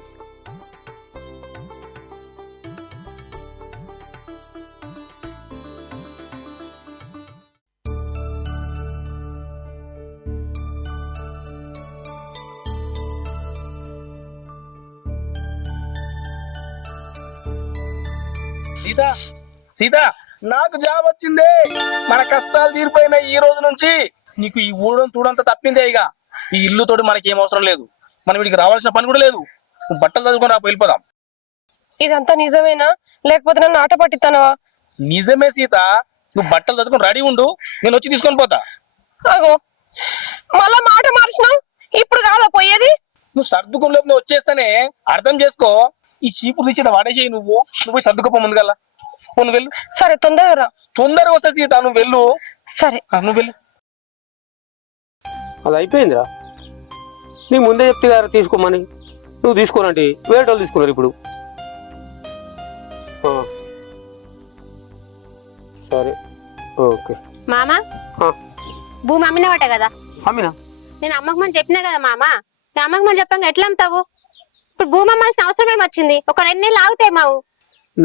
సీత సీత నాకు జాబ్ వచ్చిందే. మన కష్టాలు తీరిపోయినాయి ఈ రోజు నుంచి. నీకు ఈ ఊడడం చూడంతా తప్పిందే. ఇక ఈ ఇల్లుతోటి మనకి ఏం అవసరం లేదు. మనం వీడికి రావాల్సిన పని కూడా లేదు. నువ్వు బట్టలు చదువుకొని రా, వెళ్ళిపోదాం. ఇదంతా నిజమేనా లేకపోతే నన్ను ఆట పట్టిస్తానవా? నిజమే సీత. నువ్వు బట్టలు చదువుకొని రెడీ ఉండు, నేను వచ్చి తీసుకొని పోతా. అగో మళ్ళా మాట మార్చినావు. ఇప్పుడు కాదా పోయేది? నువ్వు సర్దుకుని నువ్వు వచ్చేస్తానే. అర్థం చేసుకో. ఈ చీపురు తీసి వాడేసేయి. నువ్వు పోయి సర్దుకోపో ముందుగల్లా. నువ్వు వెళ్ళు. సరే తొందరగా తొందరగా వస్తా సీత. నువ్వు వెళ్ళు. సరే నువ్వు వెళ్ళు. అది అయిపోయిందిరా. నీకు ముందే చెప్తే కదా తీసుకోమని. నువ్వు తీసుకోనంటే వేరే వాళ్ళు తీసుకున్నారు ఇప్పుడు. సరే ఓకే. మామ ఆ. భూమి అమ్మినవాట కదా? అమ్మినా? నేను అమ్మకు మనం చెప్పినా కదా మామ. నేను అమ్మకు మనం చెప్పాక ఎట్లా అమ్ముతావు? ఇప్పుడు భూమి అమ్మాల్సిన అవసరం ఏమొచ్చింది? ఒక 2 నెలలు ఆగుతాయి మావు.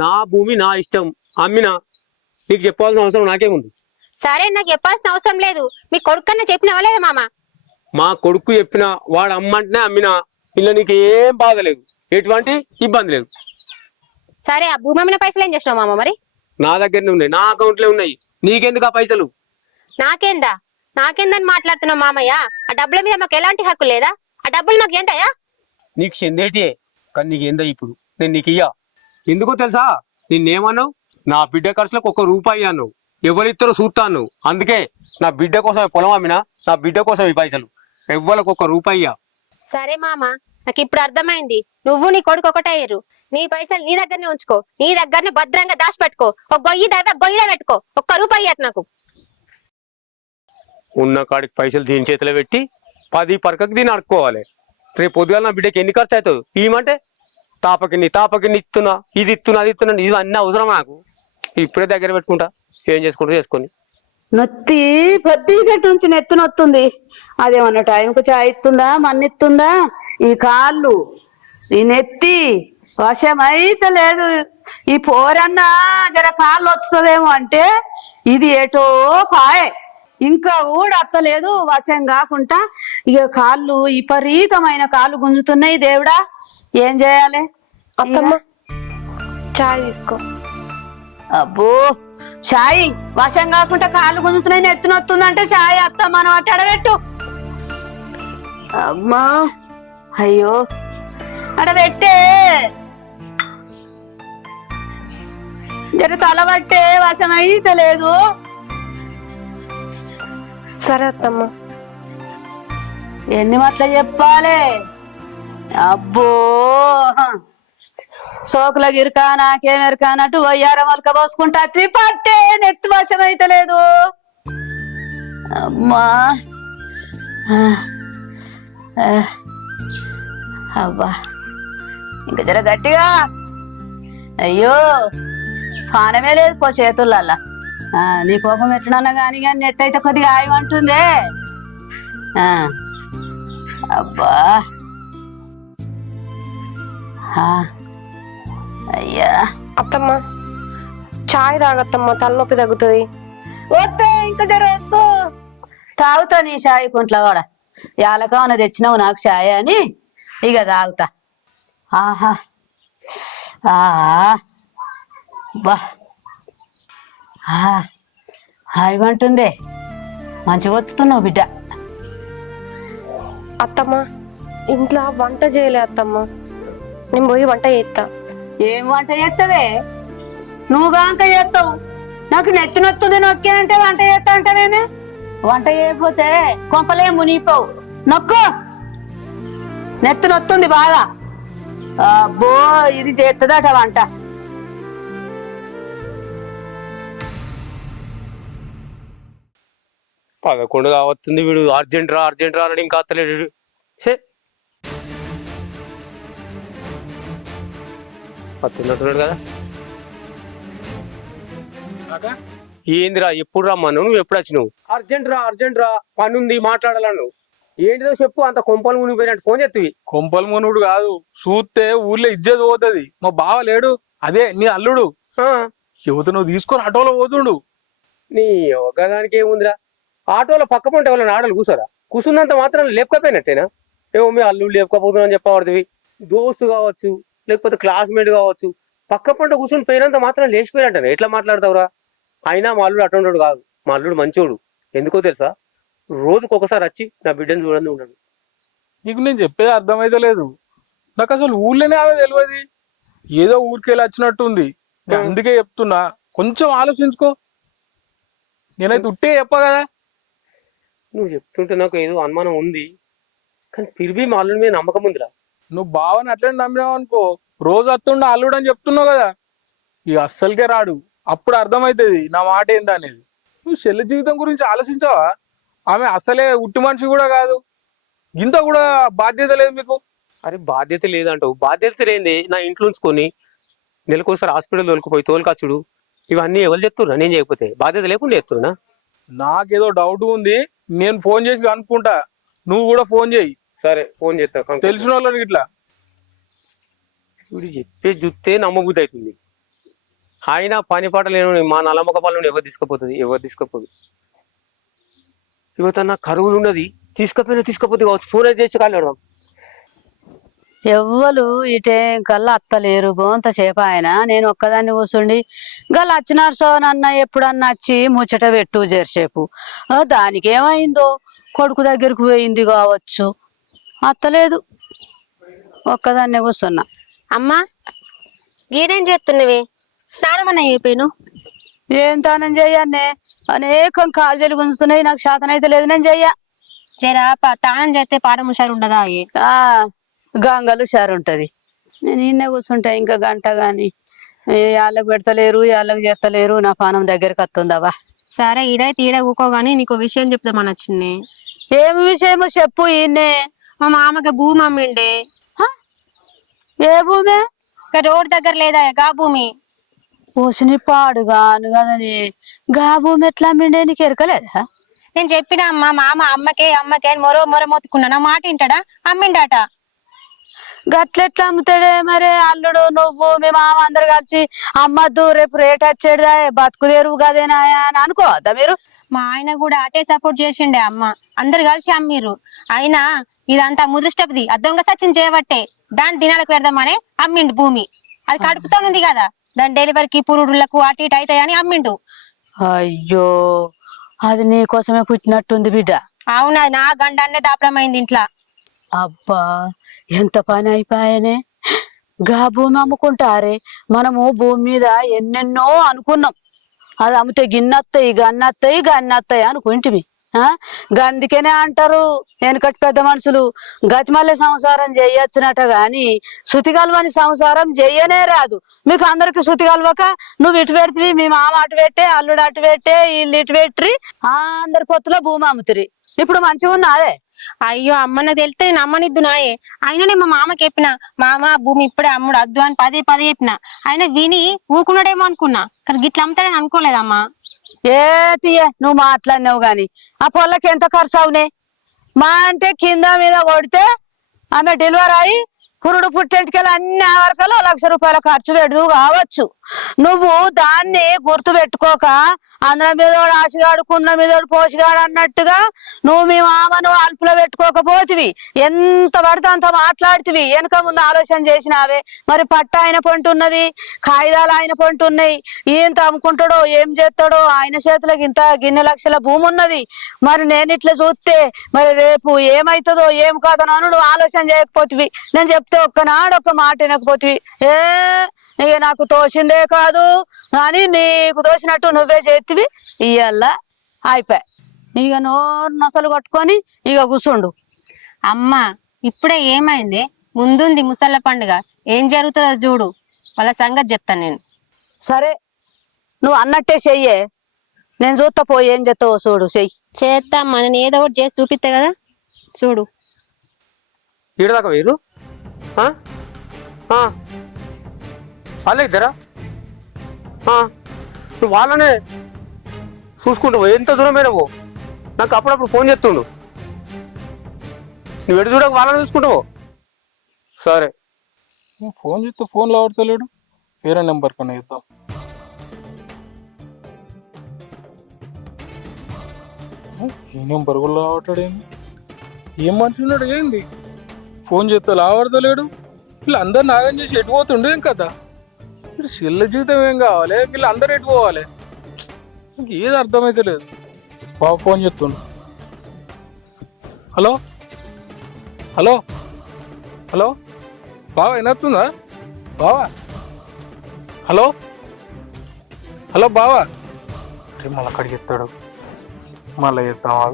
నా భూమి నా ఇష్టం, అమ్మినా నీకు చెప్పాల్సిన అవసరం నాకేముంది. సరే నాకు చెప్పాల్సిన అవసరం లేదు, మీ కొడుకన్నా చెప్పినవా లేదా మామ? మా కొడుకు చెప్పినా వాడు అమ్మంటేనే అమ్మినా, ఇలా నీకు ఏం బాధ లేదు, ఎటువంటి ఇబ్బంది లేదు. సరే ఆ భూమి అమ్మిన పైసలు ఏం చేసినావు మామ మరి? నా దగ్గరనే ఉన్నాయి, నా అకౌంట్లో ఉన్నాయి. నీకెందుకు ఆ పైసలు? నాకేందని మాట్లాడుతున్నావు మామయ్య? ఆ డబ్బుల మీద మాకు ఎలాంటి హక్కు లేదా? ఆ డబ్బులు మాకు ఏంటయ్యా? నీకు చెందేటియే, కానీ నీకు ఏందా ఇప్పుడు నేను నీకు ఇయ్యా. ఎందుకో తెలుసా? నిన్నేమన్నావు? నా బిడ్డ ఖర్చులకు ₹1 అన్నావు. ఎవరిద్దరూ చూస్తాను, అందుకే నా బిడ్డ కోసం పొలం అమ్మినా, నా బిడ్డ కోసం ఈ పైసలు. ఎవ్వరికి ₹1 ఇయ్యా. సరే మామ, నాకు ఇప్పుడు అర్థమైంది. నువ్వు నీ కొడుకు ఒకటయ్యారు. నీ పైసలు నీ దగ్గరనే ఉంచుకో, నీ దగ్గరనే భద్రంగా దాచిపెట్టుకో. ఒక గొయ్యిలో పెట్టుకో. ₹1 ఇయ్యకు నాకు. ఉన్న కాడికి పైసలు దీని చేతిలో పెట్టి 10 పరకకి దీన్ని అడుక్కోవాలి. రేపు పొద్దుగాల నా బిడ్డకి ఎన్ని ఖర్చు అవుతుంది ఇవ్వమంటే తాపకిన్ని ఇస్తున్నా, ఇది ఇస్తున్నా, అది ఇస్తున్నా. ఇది అన్నీ అవసరం నాకు. ఇప్పుడే దగ్గర పెట్టుకుంటా, ఏం చేసుకుంటా చేసుకొని. నొత్తి పొద్దు గట్టి నుంచి నెత్తి నొత్తుంది. అదేమన్నా టైంకు చాయ్ ఇస్తుందా, మన్నిస్తుందా? ఈ కాళ్ళు, ఈ నెత్తి వశమైతే లేదు. ఈ పోరన్నా జర కాళ్ళు వస్తుందేమో అంటే ఇది ఏటో పాయే, ఇంకా కూడా అత్తలేదు. వశం కాకుండా ఇక కాళ్ళు విపరీతమైన కాళ్ళు గుంజుతున్నాయి. దేవుడా, ఏం చేయాలి? అత్తమ్మ చాయ్ తీసుకో. అబ్బో, చాయ్ వశం కాకుండా కాళ్ళు గుంజుతున్నాయి, నెత్తినొస్తుందంటే చాయ్ అత్త మనం అట్ట అడబెట్టు. అమ్మా, అయ్యో అడబెట్టే, జర తలబట్టే, వశం అయితే లేదు. సరే అత్తమ్మ. ఎన్ని మాటలు చెప్పాలి? అబ్బో, సోకుల గిరికా నాకేమెరకా అన్నట్టు వయ్యార మొలక పోసుకుంటా పట్టే, నెత్తి వశం అయితే లేదు. అమ్మా, అబ్బా, ఇంకా జర గట్టిగా. అయ్యో, పానమే లేదు పో చేతులల్లా. నీ కోపం ఎట్లన్నా కానీ నెట్ అయితే కొద్దిగా ఆయమంటుందే. అబ్బా, అయ్యా. అత్తమ్మ చాయ్ తాగత్తమ్మ, తలనొప్పి తగ్గుతుంది. వద్దు, ఇంకా జర వద్దు. తాగుతా నీ చాయ్ కుంట్ల కూడా. యాలకమన్న తెచ్చినావు నాకు చాయ్ అని ఇక తాగుతా. ఆహా, బా, హాయిమంటుందే. మంచిగా వస్తున్నావు బిడ్డ. అత్తమ్మ ఇంట్లో వంట చేయలే అత్తమ్మ, నేను పోయి వంట చేస్తా. ఏం వంట చేస్తావే? నువ్వు గాంక చేస్తావు. నాకు నెత్తి నొత్తుంది నొక్కి అంటే వంట చేస్తా అంటావేమే? వంట చేయకపోతే కొంపలే మునిగిపోవు. నొక్కు, నెత్తి నొత్తుంది బాగా. అబ్బో, ఇది చేస్తుందట వంట. పదకొండు కావస్తుంది, వీడు అర్జెంట్ రా అని ఇంకా అత్తలేడు. పత్తున్నట్టున్నాడు కదా. ఏందిరా, ఎప్పుడు రమ్మను? నువ్వు ఎప్పుడు వచ్చినావు? అర్జెంట్ రా పని ఉంది, మాట్లాడాలను. ఏంటిదో చెప్పు. అంత కొంపలు మునిగిపోయినట్టు ఫోన్ చేస్తుంది. కొంపలు మునుడు కాదు, చూస్తే ఊర్లో ఇజ్జత్ పోతుంది. మా బావ లేడు, అదే నీ అల్లుడు. యువత నువ్వు తీసుకొని ఆటోలో పోతుండు. నీ ఒకదానికి ఏముందిరా, ఆటోలో పక్క పంట ఎవరైనా ఆడలు కూసారా? కూసున్నంత మాత్రం లేపకపోయినట్టేనా? ఏమో మీ అల్లుడు లేపకపోతున్నా అని చెప్పబడుతుంది. దోస్తు కావచ్చు, లేకపోతే క్లాస్మేట్ కావచ్చు, పక్క పంట కూర్చొని పోయినంత మాత్రం లేచిపోయినట్టే. ఎట్లా మాట్లాడతావురా? అయినా మా అల్లుడు అటువంటివాడు కాదు. మా అల్లుడు మంచోడు. ఎందుకో తెలుసా? రోజుకు ఒకసారి వచ్చి నా బిడ్డను చూడండి ఉన్నాడు. నీకు నేను చెప్పేది అర్థమైతే లేదు. నాకు అసలు ఊర్లోనే ఆమె తెలియదు, ఏదో ఊరికెళ్ళి వచ్చినట్టు ఉంది. నేను అందుకే చెప్తున్నా, కొంచెం ఆలోచించుకో. నేనైతే ఉట్టే చెప్పా కదా. నువ్వు చెప్తుంటే నాకు ఏదో అనుమానం ఉంది, కానీ తిరిగి మా అల్లుడి మీద నమ్మకం ఉందిరా. నువ్వు బావని అట్లనే నమ్మినావు అనుకో, రోజు వస్తుండ అల్లుడు అని చెప్తున్నావు కదా, ఇక అస్సలకే రాడు. అప్పుడు అర్థమవుతుంది నా మాట ఏందా అనేది. నువ్వు చెల్లి జీవితం గురించి ఆలోచించావా? ఆమె అసలే ఉట్టి మనిషి కూడా కాదు, ఇంత కూడా బాధ్యత లేదు మీకు. అరే బాధ్యత లేదంటావు, బాధ్యత లేని నా ఇంట్లో ఉంచుకొని నెలకోసారి హాస్పిటల్ తోలుకుపోయి తోలుకచ్చుడు, ఇవన్నీ ఎవరు చెప్తున్నా? నేను చేయకపోతే బాధ్యత లేకుండా చెప్తున్నా. నాకేదో డౌట్ ఉంది, నేను ఫోన్ చేసి కనుక్కుంటా, నువ్వు కూడా ఫోన్ చేయి. సరే, ఫోన్ చేస్తా. తెలిసిన వాళ్ళకి ఇట్లా. వీడు చెప్పే చూస్తే నమ్మబుద్ధి అవుతుంది. ఆయన పని పాట లేను మా నల్లమ్మక పనులు ఎవరు తీసుకపోదు ఇవతన్న కరువులు ఉన్నది తీసుకపోతే కావచ్చు ఫోన్ అయితే చేసి కాలు పెడదాం. ఎవ్వరు ఇటే కల్లా అత్తలేరు గోంతసేపు ఆయన నేను ఒక్కదాన్ని కూర్చుండి గల వచ్చినారు సోనన్న ఎప్పుడన్నా వచ్చి ముచ్చట పెట్టు జరసేపు దానికి ఏమైందో కొడుకు దగ్గరకు పోయింది కావచ్చు అత్తలేదు ఒక్కదాన్నే కూర్చున్నా. అమ్మా గీడేం చేస్తున్నవి? స్నానం అన్న అయిపోయాను. ఏం తానం చెయ్యన్నే అనేకం కాలు గుంజుతున్నాయి నాకు శాతనైతే లేదు నేను చెయ్య. జరా తానం చేస్తే పాడం హుషారు ఉండదా? గంగలు ఉంటది. నేను ఈయన కూర్చుంటా ఇంకా గంట గాని వాళ్ళకి పెడతలేరు వాళ్ళకి చేస్తలేరు నా పానం దగ్గరికి వస్తుందవా. సరే ఈడైతే ఈడ ఊకోగాని నీకు విషయం చెప్తామని వచ్చింది. ఏమి విషయమో చెప్పు. ఈయన్నే మా మామకి భూమి అమ్మిండే. ఏ భూమి? రోడ్ దగ్గర లేదా గా భూమి? పోసిని పాడుగాను కదని గా భూమి ఎట్లా అమ్మిండే నీకు ఎరకలేదా? నేను చెప్పిన అమ్మ మామ అమ్మకే అని మొర మొత్తుకున్నా. నా మాట వింటాడా? అమ్మిండాట. గట్లెట్లా అమ్ముతాడే మరి? అల్లుడు నువ్వు మీ మామ అందరు కలిసి అమ్మద్దు రేపు రేట్ వచ్చేడుదా బతుకు తెరువు కదేనాయా అని అనుకోవద్దా మీరు? మా ఆయన కూడా అటే సపోర్ట్ చేసిండే అమ్మ. అందరు కలిసి అమ్మిర్రు. అయినా ఇదంతా ముదృష్టపది అద్దొంగ సచిన్ చేయబట్టే దాని దినాలకు పెడదామని అమ్మిండు భూమి. అది కడుపుతోనుంది కదా దాని డెలివరీకి పురుడులకు అటు ఇటు అవుతాయని అమ్మిండు. అయ్యో అది నీ కోసమే పుట్టినట్టుంది బిడ్డ. అవునా నా గండాన్నే దాపడమైంది ఇంట్లో. అబ్బా ఎంత పని అయిపోయానే. గా భూమి అమ్ముకుంటారే మనము భూమి మీద ఎన్నెన్నో అనుకున్నాం. అది అమ్మితే గిన్నత్తాయి గన్నత్తాయి అనుకుంటివి. గందుకనే అంటారు వెనకటి పెద్ద మనుషులు గతిమల్లె సంసారం చెయ్యొచ్చునట గాని శృతిగల్వని సంసారం చెయ్యనే రాదు. మీకు అందరికి శృతి కలవక నువ్వు ఇటు పెడితివి మీ మామ అటు పెట్టే అల్లుడు అటు పెట్టే వీళ్ళు ఇటు పెట్టి అందరి పొత్తులో భూమి అమ్ముతురి. ఇప్పుడు మంచిగా ఉన్నదే. అయ్యో అమ్మన్న తెలితే నేను అమ్మనిద్దు నాయే. అయిననే మా మామకి చెప్పిన మామ భూమి ఇప్పుడే అమ్ముడు అద్దు అని పదే చెప్పిన. ఆయన విని ఊకున్నాడేమో అనుకున్నా కానీ గిట్లా అమ్ముతాడని అనుకోలేదమ్మా. ఏ తీయ నువ్వు మాట్లాడినావు గాని ఆ పొల్లకి ఎంత ఖర్చు అవునే? మా అంటే కింద మీద కొడితే ఆమె డెలివరీ అయ్యి పురుడు పుట్టెంటికెళ్ళి అన్ని వరకలు ₹1,00,000 ఖర్చు పెడదు కావచ్చు. నువ్వు దాన్ని గుర్తు పెట్టుకోక అందరం మీదోడు ఆశగాడు కుందరం మీదోడు పోషగాడు అన్నట్టుగా నువ్వు మీ మామను అల్పులో పెట్టుకోకపోతివి. ఎంత పడితే అంత మాట్లాడుతివి. వెనక ముందు ఆలోచన చేసినావే. మరి పట్ట ఆయన పొంటి ఉన్నది, కాగితాలు ఆయన పొంటి ఉన్నాయి. ఈయంత అమ్ముకుంటాడో ఏం చేస్తాడో ఆయన చేతులకు ఇంత గిన్నె లక్షల భూమి ఉన్నది. మరి నేను ఇట్లా చూస్తే మరి రేపు ఏమైతుందో ఏం కాదనో నువ్వు ఆలోచన చేయకపోతివి. నేను చెప్తే ఒక్కనాడు ఒక మాట వినకపోతివి. ఇక నాకు తోచిందే కాదు అని నీకు తోచినట్టు నువ్వే చేతివి. ఇయ్యల్లా అయిపోయి ఇక నొసలు కొట్టుకొని ఇక కూర్చుండు. అమ్మ ఇప్పుడే ఏమైంది? ముందుంది ముసళ్ళ పండుగ. ఏం జరుగుతుందో చూడు, వాళ్ళ సంగతి చెప్తాను నేను. సరే నువ్వు అన్నట్టే చెయ్యే. నేను చూస్తా పోయి ఏం చేస్తావో చూడు. చెయ్యి. చేస్తామ్మా, నేను ఏదో ఒకటి చేసి చూపిస్తా కదా చూడు. ఈడదాకా వేరు వాళ్ళే ఇద్దరా? నువ్వు వాళ్ళనే చూసుకుంటావు. ఎంత దూరమైనవు నాకు అప్పుడప్పుడు ఫోన్ చేస్తుండు. నువ్వు ఎటు చూడక వాళ్ళని చూసుకుంటావు. సరే ఫోన్ చేస్తే ఫోన్లో ఆడతలేడు. వేరే నెంబర్ కన్నా ఇద్దాం. ఈ నెంబర్ కూడా లావటాడేంది? ఏం మనిషి ఉన్నాడు ఏంది? ఫోన్ చేస్తే లావడతలేడు. వీళ్ళందరూ నాగం చేసి ఎటు పోతుండే ఏం కదా? వీళ్ళు చెల్ల జీవితం ఏం కావాలి? వీళ్ళందరూ ఎటు పోవాలి? ఏది అర్థమైతే లేదు. బాబు ఫోన్ చేస్తుండు. హలో హలో హలో బావా ఏనవుతుందా బావా? హలో హలో బావా? అరే మళ్ళీ అక్కడికి ఎత్తాడు. మళ్ళీ ఎత్తావా?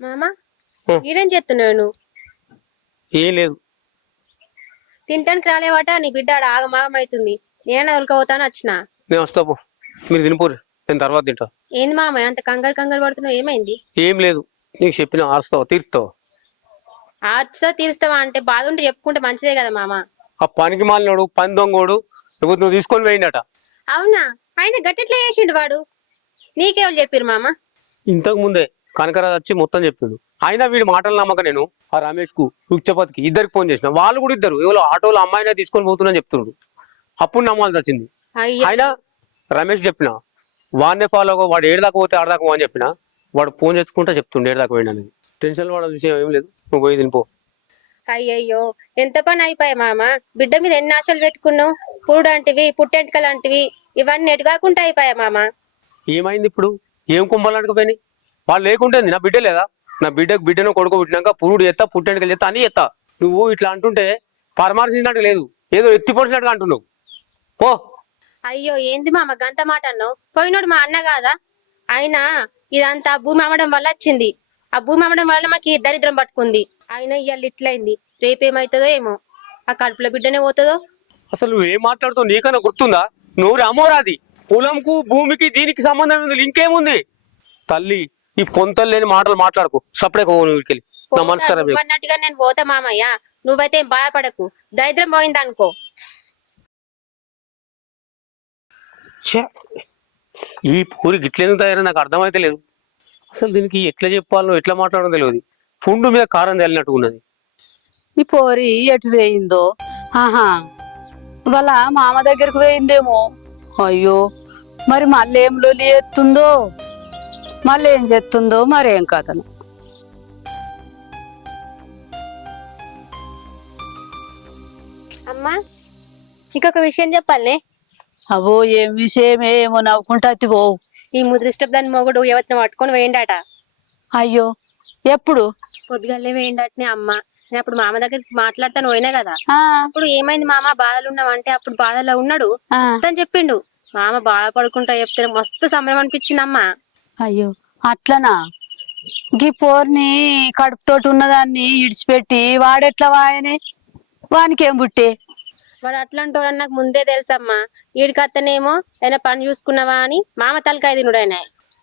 మామా ఈడేం చేస్తున్నావు నువ్వు? ఏం లేదు. తింటానికి రాలేవాట నీ బిడ్డ ఆగమాగమైతుంది. నేను ఉలకపోతాను వచ్చిన. నేను వస్తా పో, మీరు తినిపోరు, నేను తర్వాత తింటా. ఏంది మామయ్య అంత కంగారు పడుతున్నావు? ఏమైంది? ఏం లేదు, నీకు చెప్పిన ఆరుస్తావా తీరుస్తావా? ఆర్చా తీరుస్తావా అంటే బాధ ఉంటే చెప్పుకుంటే మంచిదే కదా మామ. ఆ పనికి మాలినోడు పని దొంగోడు లేకపోతే నువ్వు తీసుకొని పోయిందట. అవునా? ఆయన గట్టెట్లా చేసిండు వాడు? నీకేవాళ్ళు చెప్పారు మామ? ఇంతకు ముందే కనకరాజు వచ్చి మొత్తం చెప్పిండు. అయినా వీడి మాటలు నమ్మక నేను ఆ రమేష్ కు ఉచ్చపతికి ఇద్దరికి ఫోన్ చేసిన. వాళ్ళు కూడా ఇద్దరు ఎవరో ఆటోలో అమ్మాయినే తీసుకొని పోతున్నా చెప్తున్నాడు. అప్పుడు నమ్మాల్సి వచ్చింది. అయినా రమేష్ చెప్పిన వాడినే ఫాలో అవ్వ, వాడు ఏడు దాకా పోతే ఆడదాకా అని చెప్పిన. వాడు ఫోన్ చేసుకుంటా చెప్తుండే ఏడు దాకా పోయినా అనేది. టెన్షన్ పడాల్సిన విషయం ఏం లేదు, నువ్వు పోయి తినిపో. అయ్యయ్యో ఎంత పని అయిపోయా మామ. బిడ్డ మీద ఎన్ని ఆశలు పెట్టుకున్నావు. పురుడు అంటివి, పుట్టెంటికలు అంటివి, ఇవన్నీ ఎటుగాకుండా అయిపోయా మామ. ఏమైంది ఇప్పుడు? ఏం కుంభాలనుకుపోయినాయి? వాళ్ళు లేకుంటుంది నా బిడ్డ లేదా? నా బిడ్డను కొడుకు పుట్టినాక పురుడు ఎత్తా, పుట్టెంటికలు ఎత్తా అని ఎత్తా. నువ్వు ఇట్లా అంటుంటే పరామర్శించినట్టు లేదు, ఏదో ఎత్తిపొడిచినట్టుగా అంటున్నావు. ఓ అయ్యో ఏంది మామ గంత మాట అన్నావు? పోయినోడు మా అన్న కాదా? అయినా ఇదంతా భూమి అమ్మడం వల్ల వచ్చింది. ఆ భూమి అమ్మడం వల్ల మాకు దరిద్రం పట్టుకుంది. అయినా ఇవాళ ఇట్లయింది, రేపేమవుతుందో ఏమో. ఆ కడుపులో బిడ్డనే పోతుందో. అసలు నువ్వేం మాట్లాడుతావు? నీకన్నా గుర్తుందా? నువ్వు అమ్మోరాది. పొలంకు భూమికి దీనికి సంబంధం ఉంది, ఇంకేముంది? తల్లి ఈ పొంతలు లేని మాటలు మాట్లాడుకో. సపడే కోకెళ్ళి నమస్కారం అన్నట్టుగా నేను పోతా మామయ్య, నువ్వైతే ఏం బాధపడకు. దరిద్రం పోయింది అనుకో. ఈ పూరి గిట్లేందుకు తయారని నాకు అర్థమైతే లేదు. అసలు దీనికి ఎట్లా చెప్పాలో ఎట్లా మాట్లాడడం తెలియదు. పుండు మీద కారం తల్లినట్టు ఉన్నది. ఈ పోరి ఎటు వేయిందో? ఆహా, వాళ్ళ మామ దగ్గరకు వేయిందేమో. అయ్యో, మరి మళ్ళీ ఏం లొలి ఎత్తుందో, మళ్ళీ ఏం చేస్తుందో మరేం కథను. అమ్మా ఇంకొక విషయం చెప్పాలనే. అవో ఏం విషయమే, ఏమో నవ్వుకుంటా పో. ఈ ముద్రిష్టపు దాని మొగుడు ఎవరిని పట్టుకొని వేయండాట. అయ్యో, ఎప్పుడు? పొద్దుగాలే వేయండాటనే అమ్మ. నేను అప్పుడు మామ దగ్గరికి మాట్లాడతాను పోయినా కదా. అప్పుడు ఏమైంది మామ బాధలు ఉన్నావంటే, అప్పుడు బాధలో ఉన్నాడు అని చెప్పిండు. మామ బాధపడుకుంటా చెప్తే మస్తు సంబరం అనిపించింది అమ్మ. అయ్యో అట్లనా? గీ పోర్ని కడుపుతోటి ఉన్నదాన్ని ఇడిచిపెట్టి వాడెట్లా వాయనే? వానికేం బుట్టే? వాడు అట్లాంటి నాకు ముందే తెలుసమ్మా. ఈడికత్తనేమో ఏదైనా పని చూసుకున్నావా అని మామ తలకాయ తినుడు ఆయన.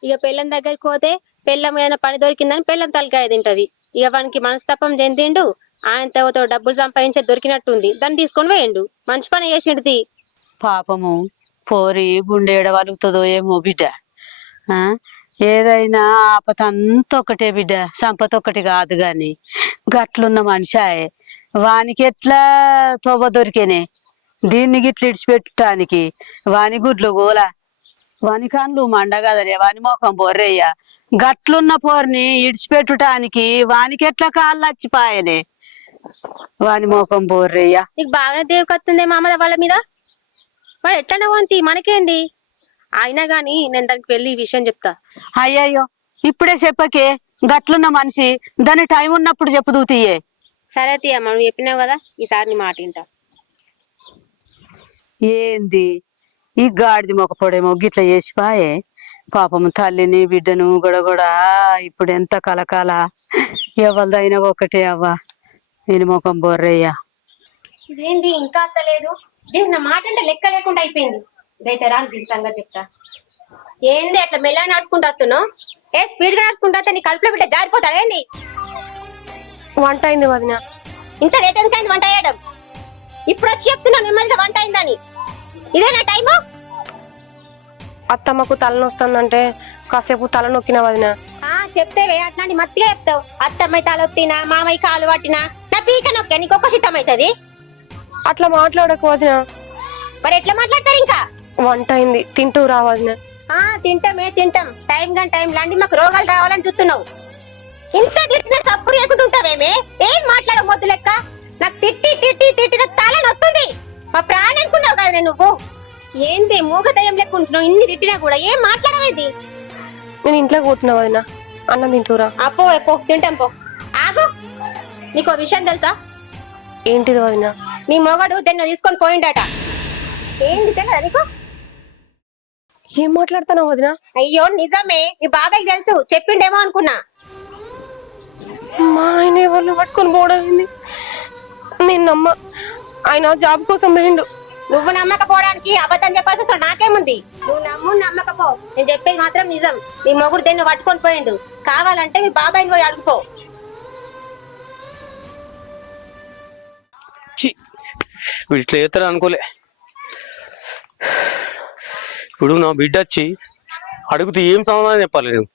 ఇక పెళ్ళం దగ్గరికి పోతే పెళ్ళం ఏదైనా పని దొరికిందని పెళ్ళం తలకాయ తింటది. ఇక వానికి మనస్తత్వం చెందిండు. ఆయనతో డబ్బులు సంపాదించే దొరికినట్టుంది, దాన్ని తీసుకొని వేయండు. మంచి పని చేసిండుది. పాపము పోరి గుండె ఎడవలుగుతుందో ఏమో బిడ్డ. ఆ ఏదైనా ఆపత అంత ఒకటే బిడ్డ, సంపత ఒకటి కాదు గాని. గట్లున్న మనిషాయే, వానికి ఎట్లా తోవ దొరికేనే? దీన్ని గిట్లు ఇడిచిపెట్టడానికి వాని గుడ్లు గోల, వాని కన్లు మండగదనే, వాని మొఖం బొర్రయ్య. గట్లున్న పోర్ని ఇడిచిపెట్టడానికి వానికి ఎట్లా కాళ్ళు వచ్చిపాయనే? వాని మొఖం బొర్రయ్య. నీకు బాగానే దేవకత్తుందే మామ వాళ్ళ మీద. వాడు ఎట్లనే వంతి మనకేంది? అయినా గాని నేను దానికి వెళ్ళి ఈ విషయం చెప్తా. అయ్యయ్యో ఇప్పుడే చెప్పకే, గట్లున్న మనిషి, దాని టైం ఉన్నప్పుడు చెప్పుదూ తీయే. సరే తీయ, మనం చెప్పినావు కదా, ఈసారి నీ మాట వింటా. ఏంది ఈ గాడిది మొక్కపోడేమో గిట్ల చేసిపాయే? పాపము తల్లిని బిడ్డను కూడా ఇప్పుడు ఎంత కలకాల. ఎవరిదైనా ఒకటే అవ్వ, నేను మొఖం బొర్రయ్యా. ఇదేంది ఇంకా అత్తలేదు? దీని నా మాట అంటే లెక్క లేకుండా అయిపోయింది. ఇదైతే రాని దీని సంగతి చెప్తా. ఏంది అట్లా మెల్ల నడుచుకుంటూ వస్తున్నావు? ఏ స్పీడ్ గా నడుచుకుంటూ వస్తే నీ కడుపులో బిడ్డ జారిపోతాడు ఏంది? వంట అయింది వదిన. ఇంత లేట్ ఎందుకైంది వంట చేయడం? ఇప్పుడు వచ్చి చెప్తున్నా నెమ్మదిగా వంట అయిందని. ఇదేనా టైము? అత్తమ్మకు తలనొస్తుందంటే కాసేపు తల నొక్కిన వదిన. చెప్తేవే అట్లాంటి మత్తిగా చెప్తావు. అత్తమ్మాయి తలొత్తినా, మామయ్య కాలు పట్టినా నా పీక నొక్కే నీకు ఒక్క శితం అవుతుంది. అట్లా మాట్లాడకు వదిన. మరి ఎట్లా మాట్లాడతారు? ఇంకా వంట అయింది, తింటూ రా వదిన. తింటామే తింటాం. టైం గాని టైం లాంటి మాకు రోగాలు రావాలని చూస్తున్నావు. ఇంత తిట్టిన సప్పుడు చేసుకుంటావేమే? ఏం మాట్లాడబోతు లెక్క. నాకు తిట్టి తిట్టి తిట్టిన తల నొస్తుంది. మా ప్రాణం అనుకున్నావు కదా నువ్వు. ఏంది మూగ దయ్యం లెక్కుంటున్నావు? ఇన్ని తిట్టినా కూడా ఏం మాట్లాడవేది? నేను ఇంట్లోకి పోతున్నా వదిన, అన్నం తింటూరా. అప్పో ఎప్పో తింటాం పో. ఆగు, నీకు విషయం తెలుసా? ఏంటిది వదిన? నీ మొగడు దాన్ని తీసుకొని పోయిండట. ఏంది తెలియదా నీకు? ఏం మాట్లాడతానా వదిన? అయ్యో నిజమే, మీ బాబాయ్కి తెలుసు, చెప్పిండేమో అనుకున్నా. మా ఆయన ఎవరిని పట్టుకొని పోవడం నేను నమ్మ. ఆయన జాబ్ కోసం పోయిండు. నువ్వు నమ్మకపోవడానికి అబద్ధం చెప్పాల్సి అసలు నాకేముంది? నువ్వు నమ్మకపో, నేను చెప్పేది మాత్రం నిజం. నీ మొగుడు దేన్ని పట్టుకొని పోయిండు. కావాలంటే మీ బాబాయ్ని పోయి అడుగుపో. ఇట్లా చేస్తారా అనుకోలే. ఇప్పుడు నా బిడ్డ వచ్చి అడిగితే ఏం సమాధానం చెప్పాలి నేను?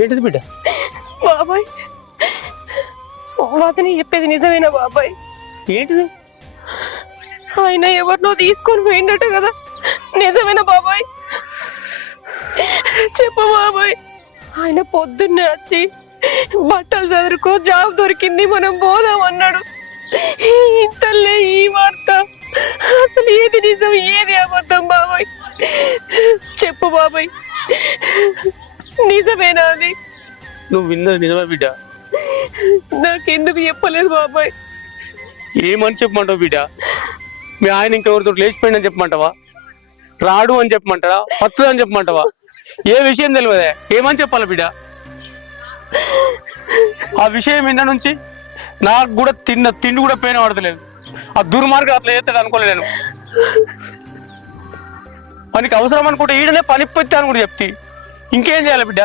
ఏంటిది బిడ్డ? బాబాయ్ వదిన చెప్పేది నిజమేనా బాబాయ్? ఏంటిది? ఆయన ఎవరినో తీసుకొని పోయిండట కదా, నిజమేనా బాబాయ్? చెప్పు బాబాయ్. ఆయన పొద్దున్నే వచ్చి బట్టలు చదువుకో, జాబ్ దొరికింది, మనం పోదాం అన్నాడు. ఇంతలే ఈ వార్త. అసలు ఏది నిజం ఏది అబద్ధం బాబాయ్? చెప్పు బాబాయ్, నిజమేనా అది? నువ్వు విన్నది నిజమే బిడ్డ. నాకెందుకు చెప్పలేదు బాబాయ్? ఏమని చెప్పమంటావు బిడ్డ? మీ ఆయన ఇంకెవరితో లేచిపోయిందని చెప్పమంటావా? రాడు అని చెప్పమంటావా? పత్తు అని చెప్పమంటావా? ఏ విషయం తెలియదే, ఏమని చెప్పాలి బిడ్డ? ఆ విషయం విన్న నుంచి నాకు కూడా తిండి కూడా పేన పడతలేదు. ఆ దుర్మార్గం అట్లా చేస్తాడు అనుకోలేదు నేను. మనకి అవసరం అనుకుంటే ఈడనే పని పెట్టాను కూడా చెప్తే ఇంకేం చేయాలి బిడ్డ?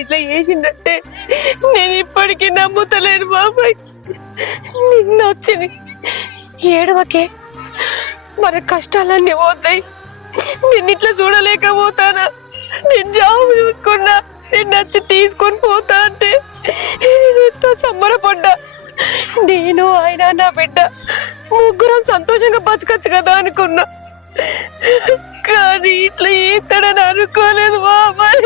ఇట్లా చేసిందంటే నేను ఇప్పటికీ నమ్ముతలేను బాబాయ్. నిన్న వచ్చింది ఏడవకే, మన కష్టాలన్నీ పోతాయి. నిన్ను ఇట్లా చూడలేకపోతానా? నేను జాబ్ చూసుకున్నా, నేను నచ్చి తీసుకొని పోతా అంటే ఎంతో సంబరపడ్డా. నేను ఆయన నా బిడ్డ ముగ్గురం సంతోషంగా బతకచ్చు కదా అనుకున్నా. కానీ ఇట్లా ఈతడని అనుకోలేదు బాబాయ్.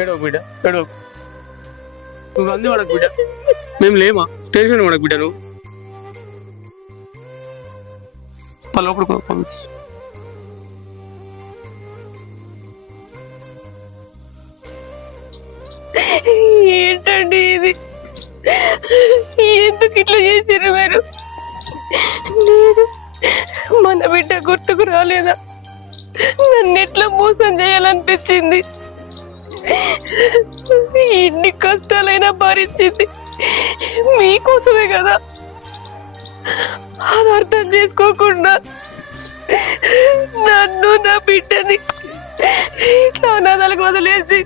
ఏడవ బిడ్డ, ఏడవ. నువ్వు అంది వాడకు బిడ్డ, మేము లేమా? టెన్షన్ వాడకు బిడ్డ. నువ్వు లోపల ఏంటండి ఇది? ఎందుకు ఇట్లా చేసారు మీరు? లేదు, మన బిడ్డ గుర్తుకు రాలేదా? నన్ను ఎట్లా మోసం చేయాలనిపించింది. ఎన్ని కష్టాలైనా భరించింది మీకోసమే కదా. అది అర్థం చేసుకోకుండా నన్ను నా బిడ్డని ఇట్లా అనాథాలకు వదిలేసి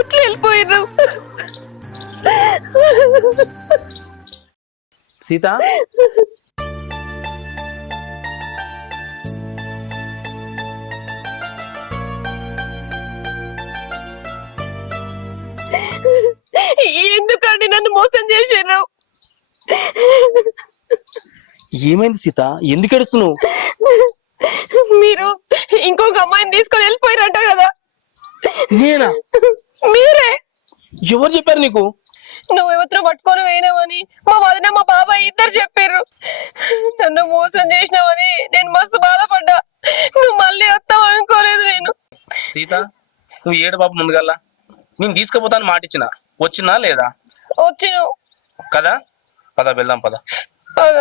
ఇట్లా వెళ్ళిపోయినాం. సీత, ఎందుకండి నన్ను మోసం చేశారు? ఏమైంది సీత? ఎందుకు ఏడుస్తున్నావు? మీరు ఇంకొక అమ్మాయిని తీసుకొని వెళ్ళిపోయారంట కదా. నేనా? మీరే. ఎవరు చెప్పారు నీకు? నువ్వు ఎవరితో పట్టుకొని పోయినావని మా వదిన మా బాబాయ్ ఇద్దరు చెప్పారు. నన్ను మోసం చేసినావని నేను మస్తు బాధపడ్డా. నువ్వు మళ్ళీ వస్తావు అనుకోలేదు నేను. సీత, నువ్వు ఏడు బాబు ముందుగల్లా నేను తీసుకుపోతాను మాట ఇచ్చిన, వచ్చినా లేదా? వచ్చినావు కదా? పద వెళ్దాం, పద. పద.